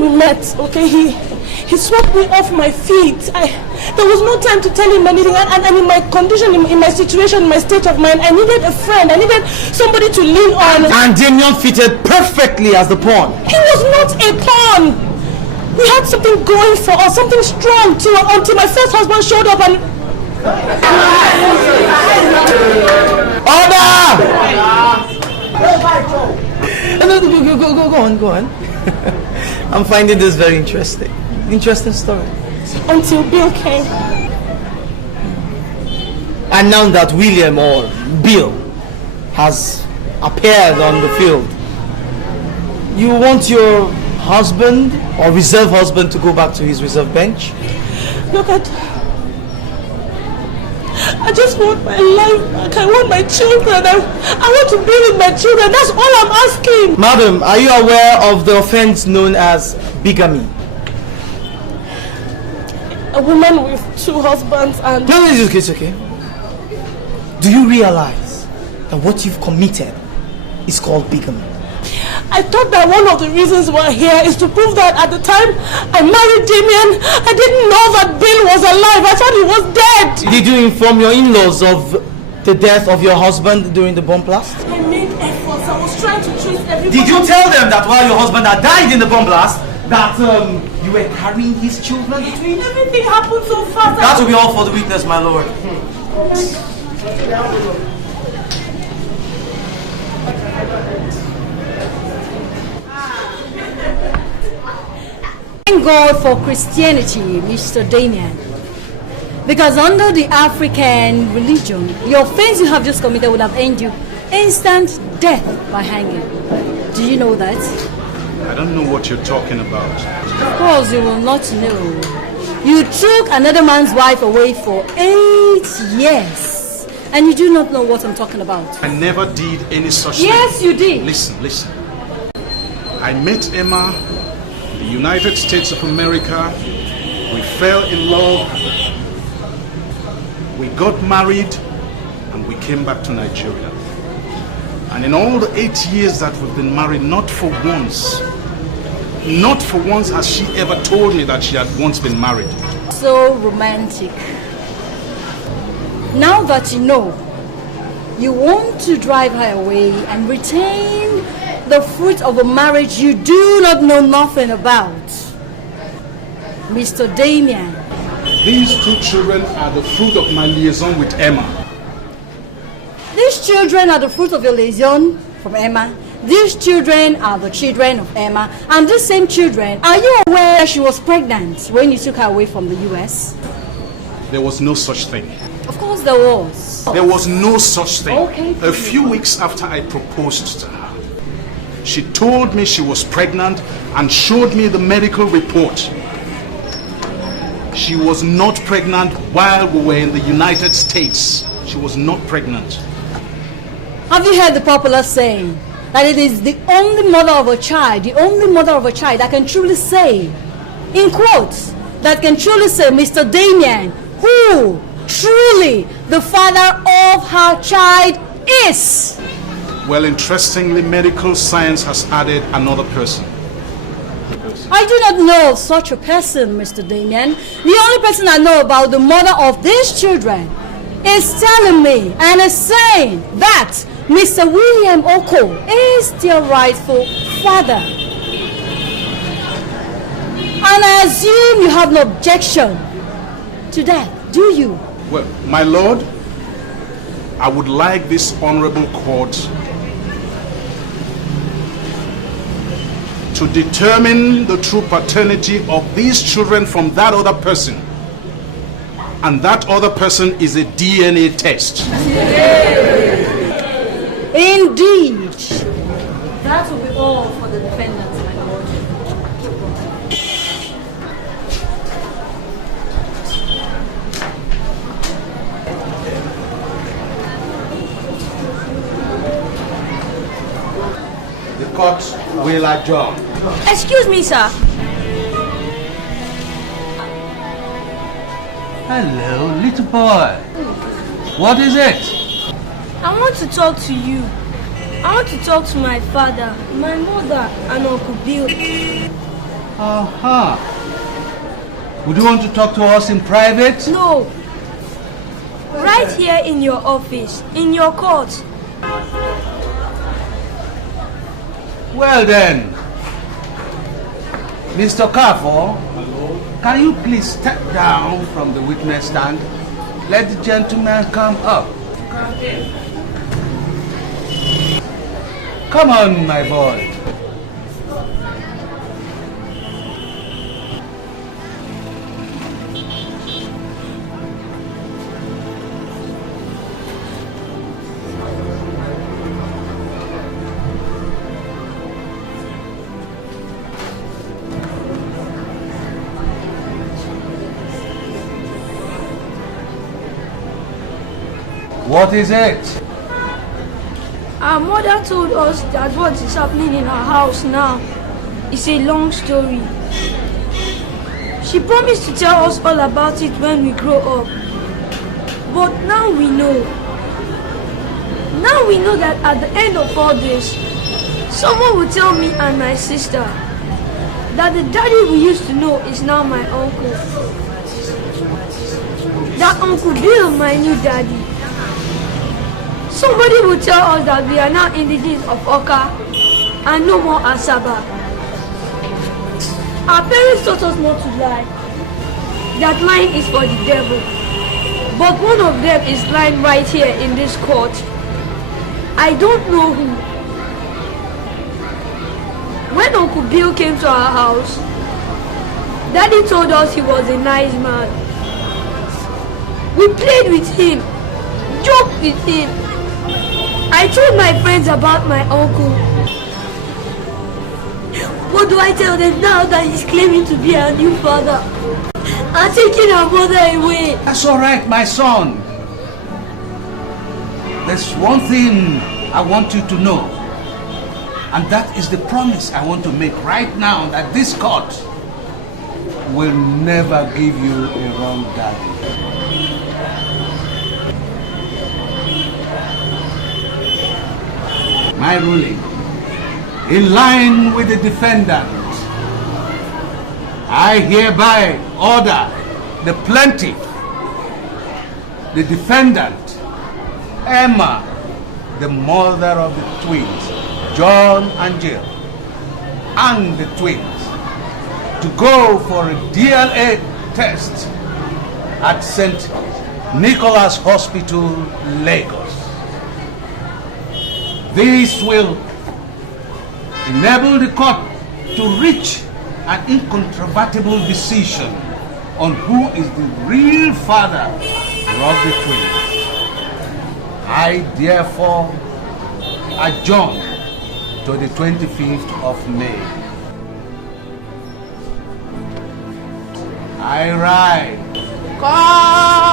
We met, okay, he swept me off my feet. There was no time to tell him anything, and in my condition, in my situation, in my state of mind, I needed a friend, I needed somebody to lean on. And Damien fitted perfectly as the pawn. He was not a pawn. We had something going for us, something strong too, until my first husband showed up and... Order! Go on. I'm finding this very interesting. Interesting story. Until Bill came. And now that William or Bill has appeared on the field, you want your husband or reserve husband to go back to his reserve bench? Look at... I just want my life back. I want my children. I want to be with my children. That's all I'm asking. Madam, are you aware of the offense known as bigamy? A woman with 2 husbands and... No, it's okay. Do you realize that what you've committed is called bigamy? I thought that one of the reasons we're here is to prove that at the time I married Damien, I didn't know that Bill was alive. I thought he was dead. Did you inform your in-laws of the death of your husband during the bomb blast? I made efforts. I was trying to trace everybody. Did you tell them that while your husband had died in the bomb blast, that you were carrying his children between? Everything happened so fast. That will be all for the witness, my lord. Thank God for Christianity, Mr. Damien. Because under the African religion, the offense you have just committed would have earned you instant death by hanging. Do you know that? I don't know what you're talking about. Of course you will not know. You took another man's wife away for 8 years. And you do not know what I'm talking about. I never did any such thing. Yes, you did. Listen. I met Emma in the United States of America. We fell in love. We got married and we came back to Nigeria. And in all the 8 years that we've been married, not for once has she ever told me that she had once been married. So romantic. Now that you know, you want to drive her away and retain the fruit of a marriage you do not know nothing about. Mr. Damien. These 2 children are the fruit of my liaison with Emma. These children are the fruit of your liaison from Emma. These children are the children of Emma. And these same children, are you aware she was pregnant when you took her away from the US? There was no such thing. Of course there was. There was no such thing. Okay. A few weeks after I proposed to her, she told me she was pregnant and showed me the medical report. She was not pregnant while we were in the United States. She was not pregnant. Have you heard the popular saying that it is the only mother of a child that can truly say, in quotes, that can truly say, Mr. Damien, who truly the father of her child is. Well, interestingly, medical science has added another person. I do not know of such a person, Mr. Damien. The only person I know about the mother of these children is telling me and is saying that Mr. William Oko is their rightful father. And I assume you have no objection to that, do you? Well, my lord, I would like this honorable court to determine the true paternity of these children from that other person. And that other person is a DNA test. Indeed. That will be all for the defendants, my lord. The court will adjourn. Excuse me, sir. Hello, little boy. What is it? I want to talk to you. I want to talk to my father, my mother, and Uncle Bill. Uh-huh. Would you want to talk to us in private? No. Right here in your office, in your court. Well then, Mr. Carfor, can you please step down from the witness stand? Let the gentleman come up. Come on, my boy. What is it? Our mother told us that what is happening in our house now is a long story. She promised to tell us all about it when we grow up. But now we know. Now we know that at the end of all this, someone will tell me and my sister that the daddy we used to know is now my uncle. That Uncle Bill, my new daddy. Somebody will tell us that we are now in the days of Oka and no more Asaba. Our parents taught us not to lie. That lying is for the devil. But one of them is lying right here in this court. I don't know who. When Uncle Bill came to our house, Daddy told us he was a nice man. We played with him, joked with him. I told my friends about my uncle. What do I tell them now that he's claiming to be our new father and taking our mother away? That's all right, my son. There's one thing I want you to know, and that is the promise I want to make right now, that this court will never give you a wrong daddy. My ruling, in line with the defendant, I hereby order the plaintiff, the defendant, Emma, the mother of the twins, John and Jill, and the twins, to go for a DNA test at St. Nicholas Hospital, Lagos. This will enable the court to reach an incontrovertible decision on who is the real father of the twins. I therefore adjourn to the 25th of May. I write. Court!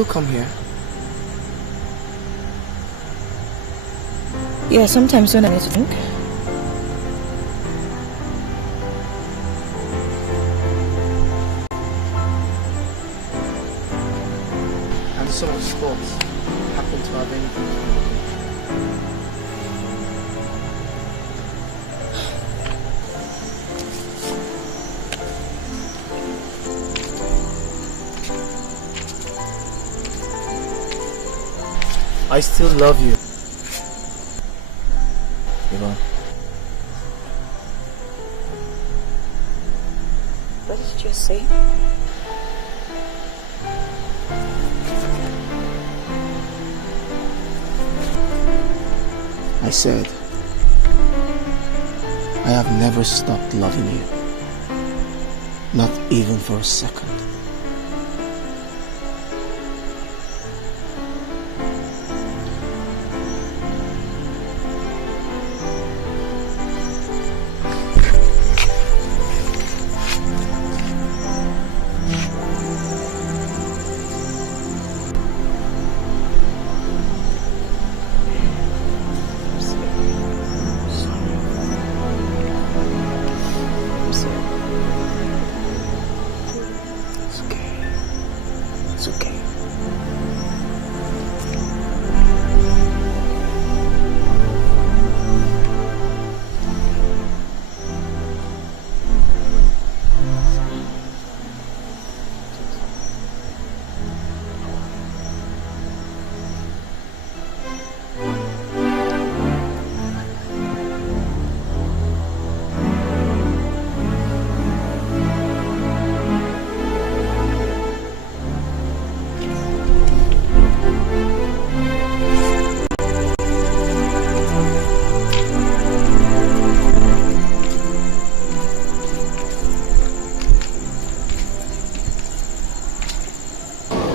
still come here? Yeah, sometimes when I need to think. And some of the spots happen to have anything to do with it. I still love you. Yvonne. What did you just say? I said, I have never stopped loving you. Not even for a second.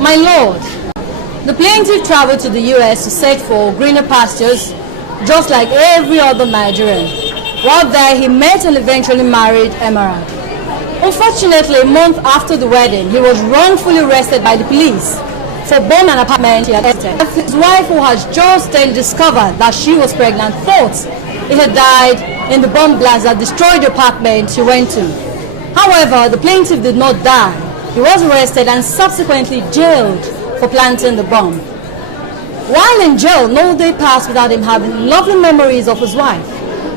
My lord, the plaintiff traveled to the US to search for greener pastures, just like every other Nigerian. While there, he met and eventually married Emerald. Unfortunately, a month after the wedding, he was wrongfully arrested by the police for bombing an apartment he had entered. His wife, who had just then discovered that she was pregnant, thought he had died in the bomb blast that destroyed the apartment she went to. However, the plaintiff did not die. He was arrested and subsequently jailed for planting the bomb. While in jail, no day passed without him having lovely memories of his wife.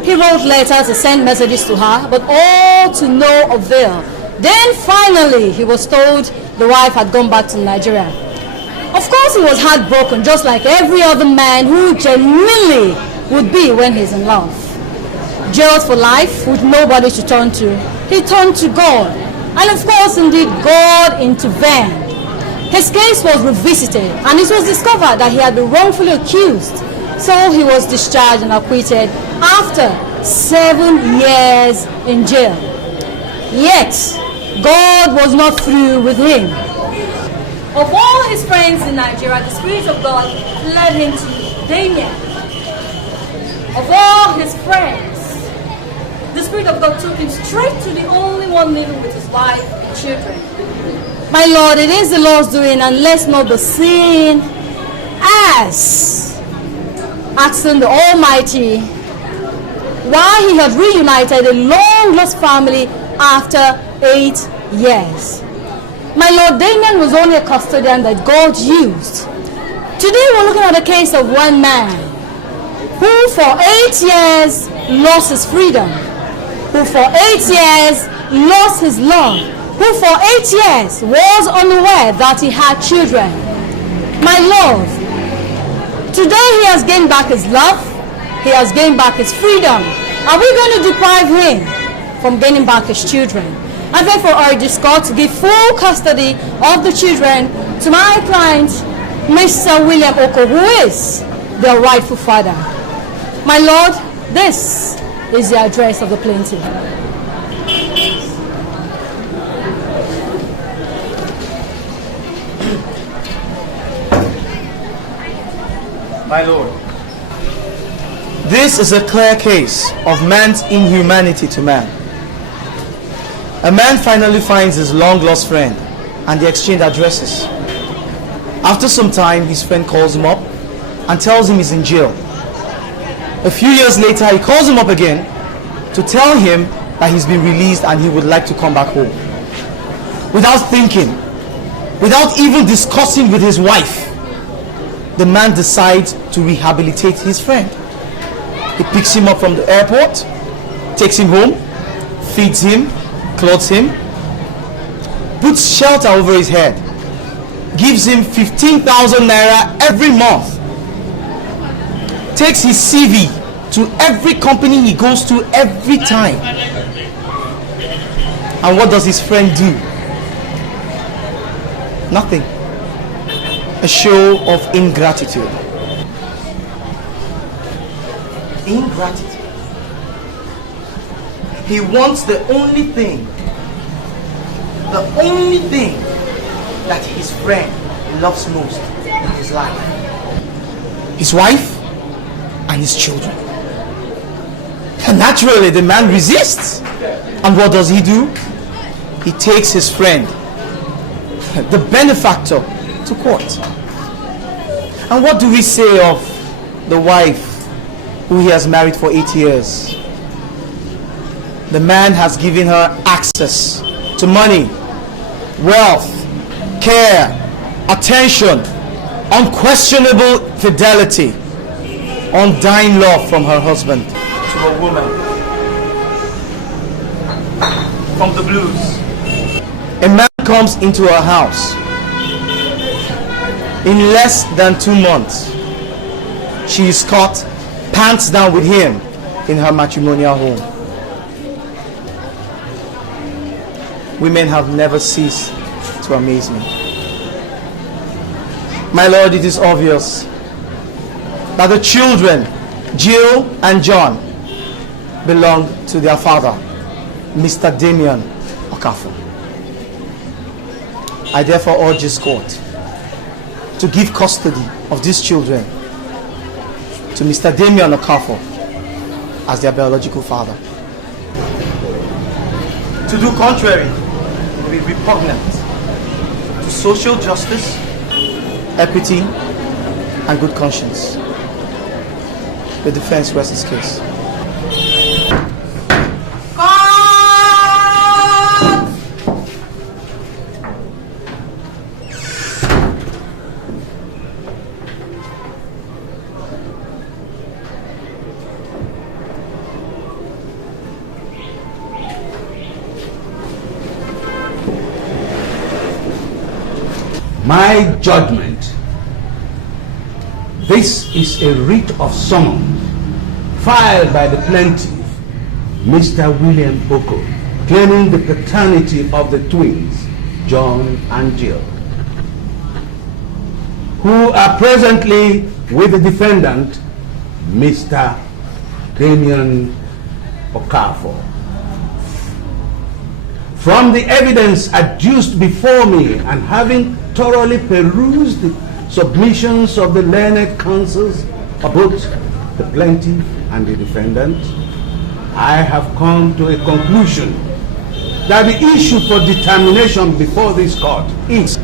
He wrote letters and sent messages to her, but all to no avail. Then finally, he was told the wife had gone back to Nigeria. Of course, he was heartbroken, just like every other man who genuinely would be when he's in love. Jailed for life with nobody to turn to, he turned to God. And of course, indeed, God intervened. His case was revisited, and it was discovered that he had been wrongfully accused. So he was discharged and acquitted after 7 years in jail. Yet, God was not through with him. Of all his friends in Nigeria, the Spirit of God led him to Damien. Of all his friends, the Spirit of God took him straight to the only one living with his wife and children. My Lord, it is the Lord's doing, and let's not be seen as asking the Almighty why he had reunited a long-lost family after 8 years. My Lord, Damien was only a custodian that God used. Today we're looking at the case of one man who for 8 years lost his freedom, who for 8 years lost his love, who for 8 years was unaware that he had children. My Lord, today he has gained back his love, he has gained back his freedom. Are we going to deprive him from gaining back his children? I therefore urge this court to give full custody of the children to my client, Mr. William Oko, who is their rightful father. My Lord, this is the address of the plaintiff. My Lord, this is a clear case of man's inhumanity to man. A man finally finds his long-lost friend and they exchange addresses. After some time, his friend calls him up and tells him he's in jail. A few years later, he calls him up again to tell him that he's been released and he would like to come back home. Without thinking, without even discussing with his wife, the man decides to rehabilitate his friend. He picks him up from the airport, takes him home, feeds him, clothes him, puts shelter over his head, gives him 15,000 naira every month, takes his CV to every company he goes to every time. And what does his friend do? Nothing. A show of ingratitude. Ingratitude. He wants the only thing that his friend loves most in his life. His wife and his children. And naturally the man resists. And what does he do? He takes his friend, the benefactor, to court. And what do we say of the wife who he has married for 8 years? The man has given her access to money, wealth, care, attention, unquestionable fidelity, undying love from her husband to a woman from the blues. A man comes into her house. In less than 2 months, she is caught pants down with him in her matrimonial home. Women have never ceased to amaze me. My Lord, it is obvious that the children, Jill and John, belong to their father, Mr. Damien Okafor. I therefore urge this court to give custody of these children to Mr. Damien Okafor as their biological father. To do contrary will be repugnant to social justice, equity, and good conscience. The defense rests its case. My judgment. This is a writ of summons filed by the plaintiff, Mr. William Oko, claiming the paternity of the twins, John and Jill, who are presently with the defendant, Mr. Damien Okafor. From the evidence adduced before me and having thoroughly perused the submissions of the learned counsels of both the plaintiff and the defendant, I have come to a conclusion that the issue for determination before this court is 1.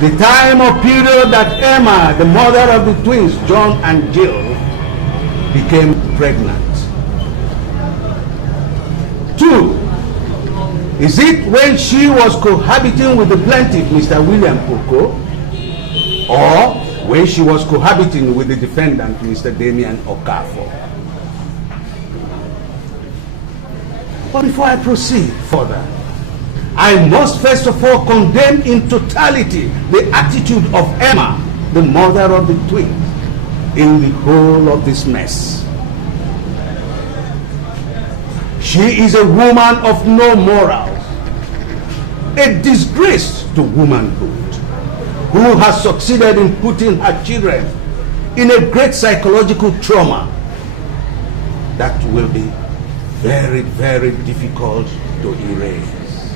The time or period that Emma, the mother of the twins, John and Jill, became pregnant. 2. Is it when she was cohabiting with the plaintiff, Mr. William Oko, or when she was cohabiting with the defendant, Mr. Damien Okafor? But before I proceed further, I must first of all condemn in totality the attitude of Emma, the mother of the twins, in the whole of this mess. She is a woman of no morals, a disgrace to womanhood, who has succeeded in putting her children in a great psychological trauma that will be very, very difficult to erase.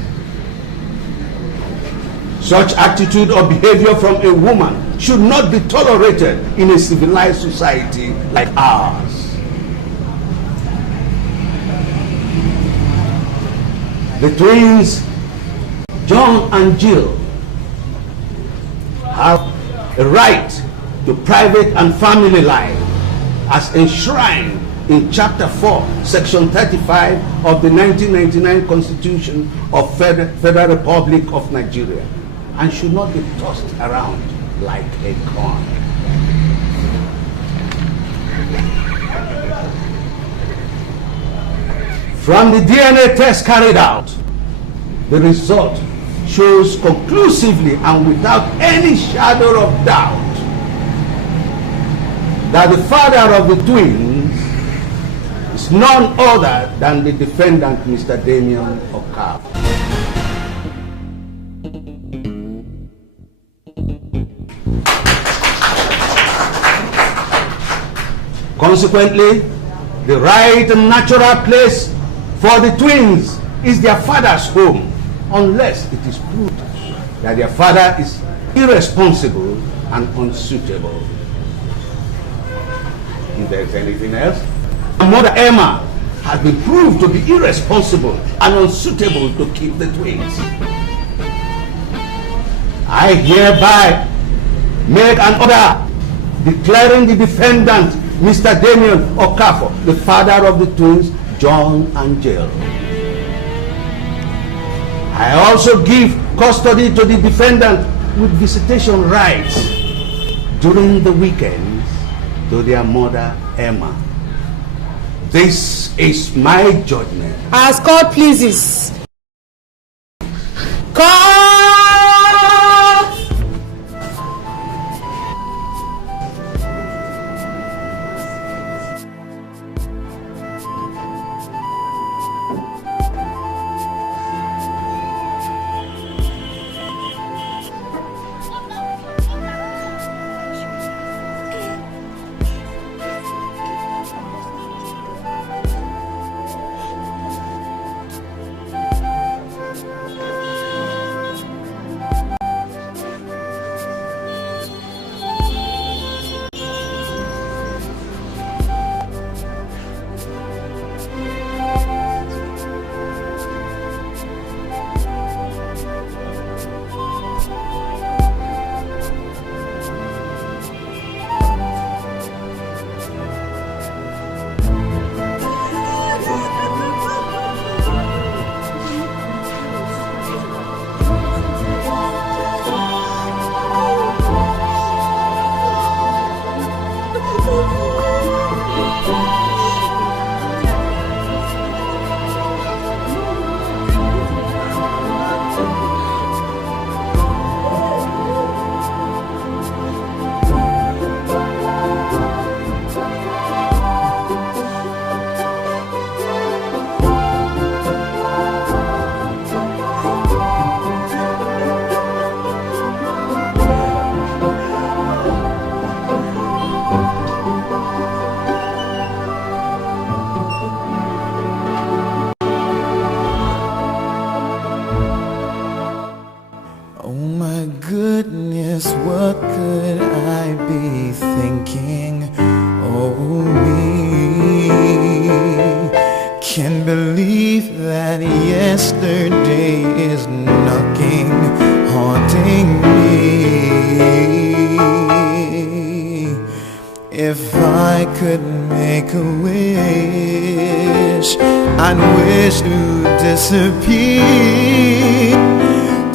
Such attitude or behavior from a woman should not be tolerated in a civilized society like ours. The twins, John and Jill have a right to private and family life as enshrined in Chapter 4, Section 35 of the 1999 Constitution of Federal Republic of Nigeria, and should not be tossed around like a coin. From the DNA test carried out, the result shows conclusively and without any shadow of doubt that the father of the twins is none other than the defendant, Mr. Damien Okafor. Consequently, the right and natural place for the twins is their father's home, unless it is proved that their father is irresponsible and unsuitable. If there is anything else, Mother Emma has been proved to be irresponsible and unsuitable to keep the twins. I hereby make an order declaring the defendant, Mr. Damien Okafor, the father of the twins, John and Jill. I also give custody to the defendant with visitation rights during the weekends to their mother, Emma. This is my judgment. As God pleases.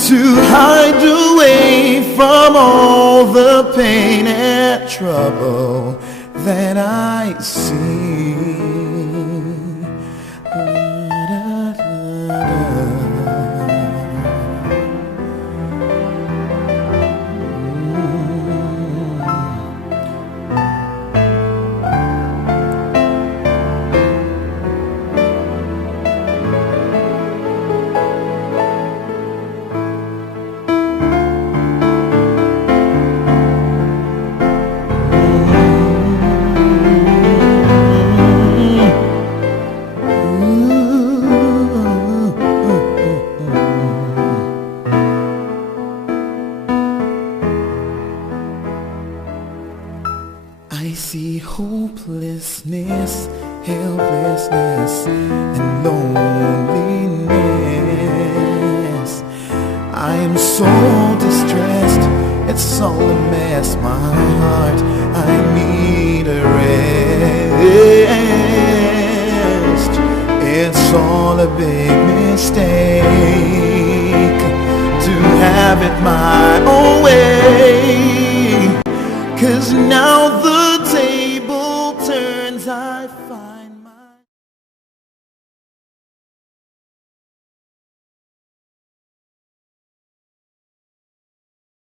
To hide away from all the pain and trouble that I see. hopelessness, helplessness, and loneliness. I am so distressed, it's all a mess, my heart, I need a rest. It's all a big mistake to have it my own way, 'cause now the table turns, I find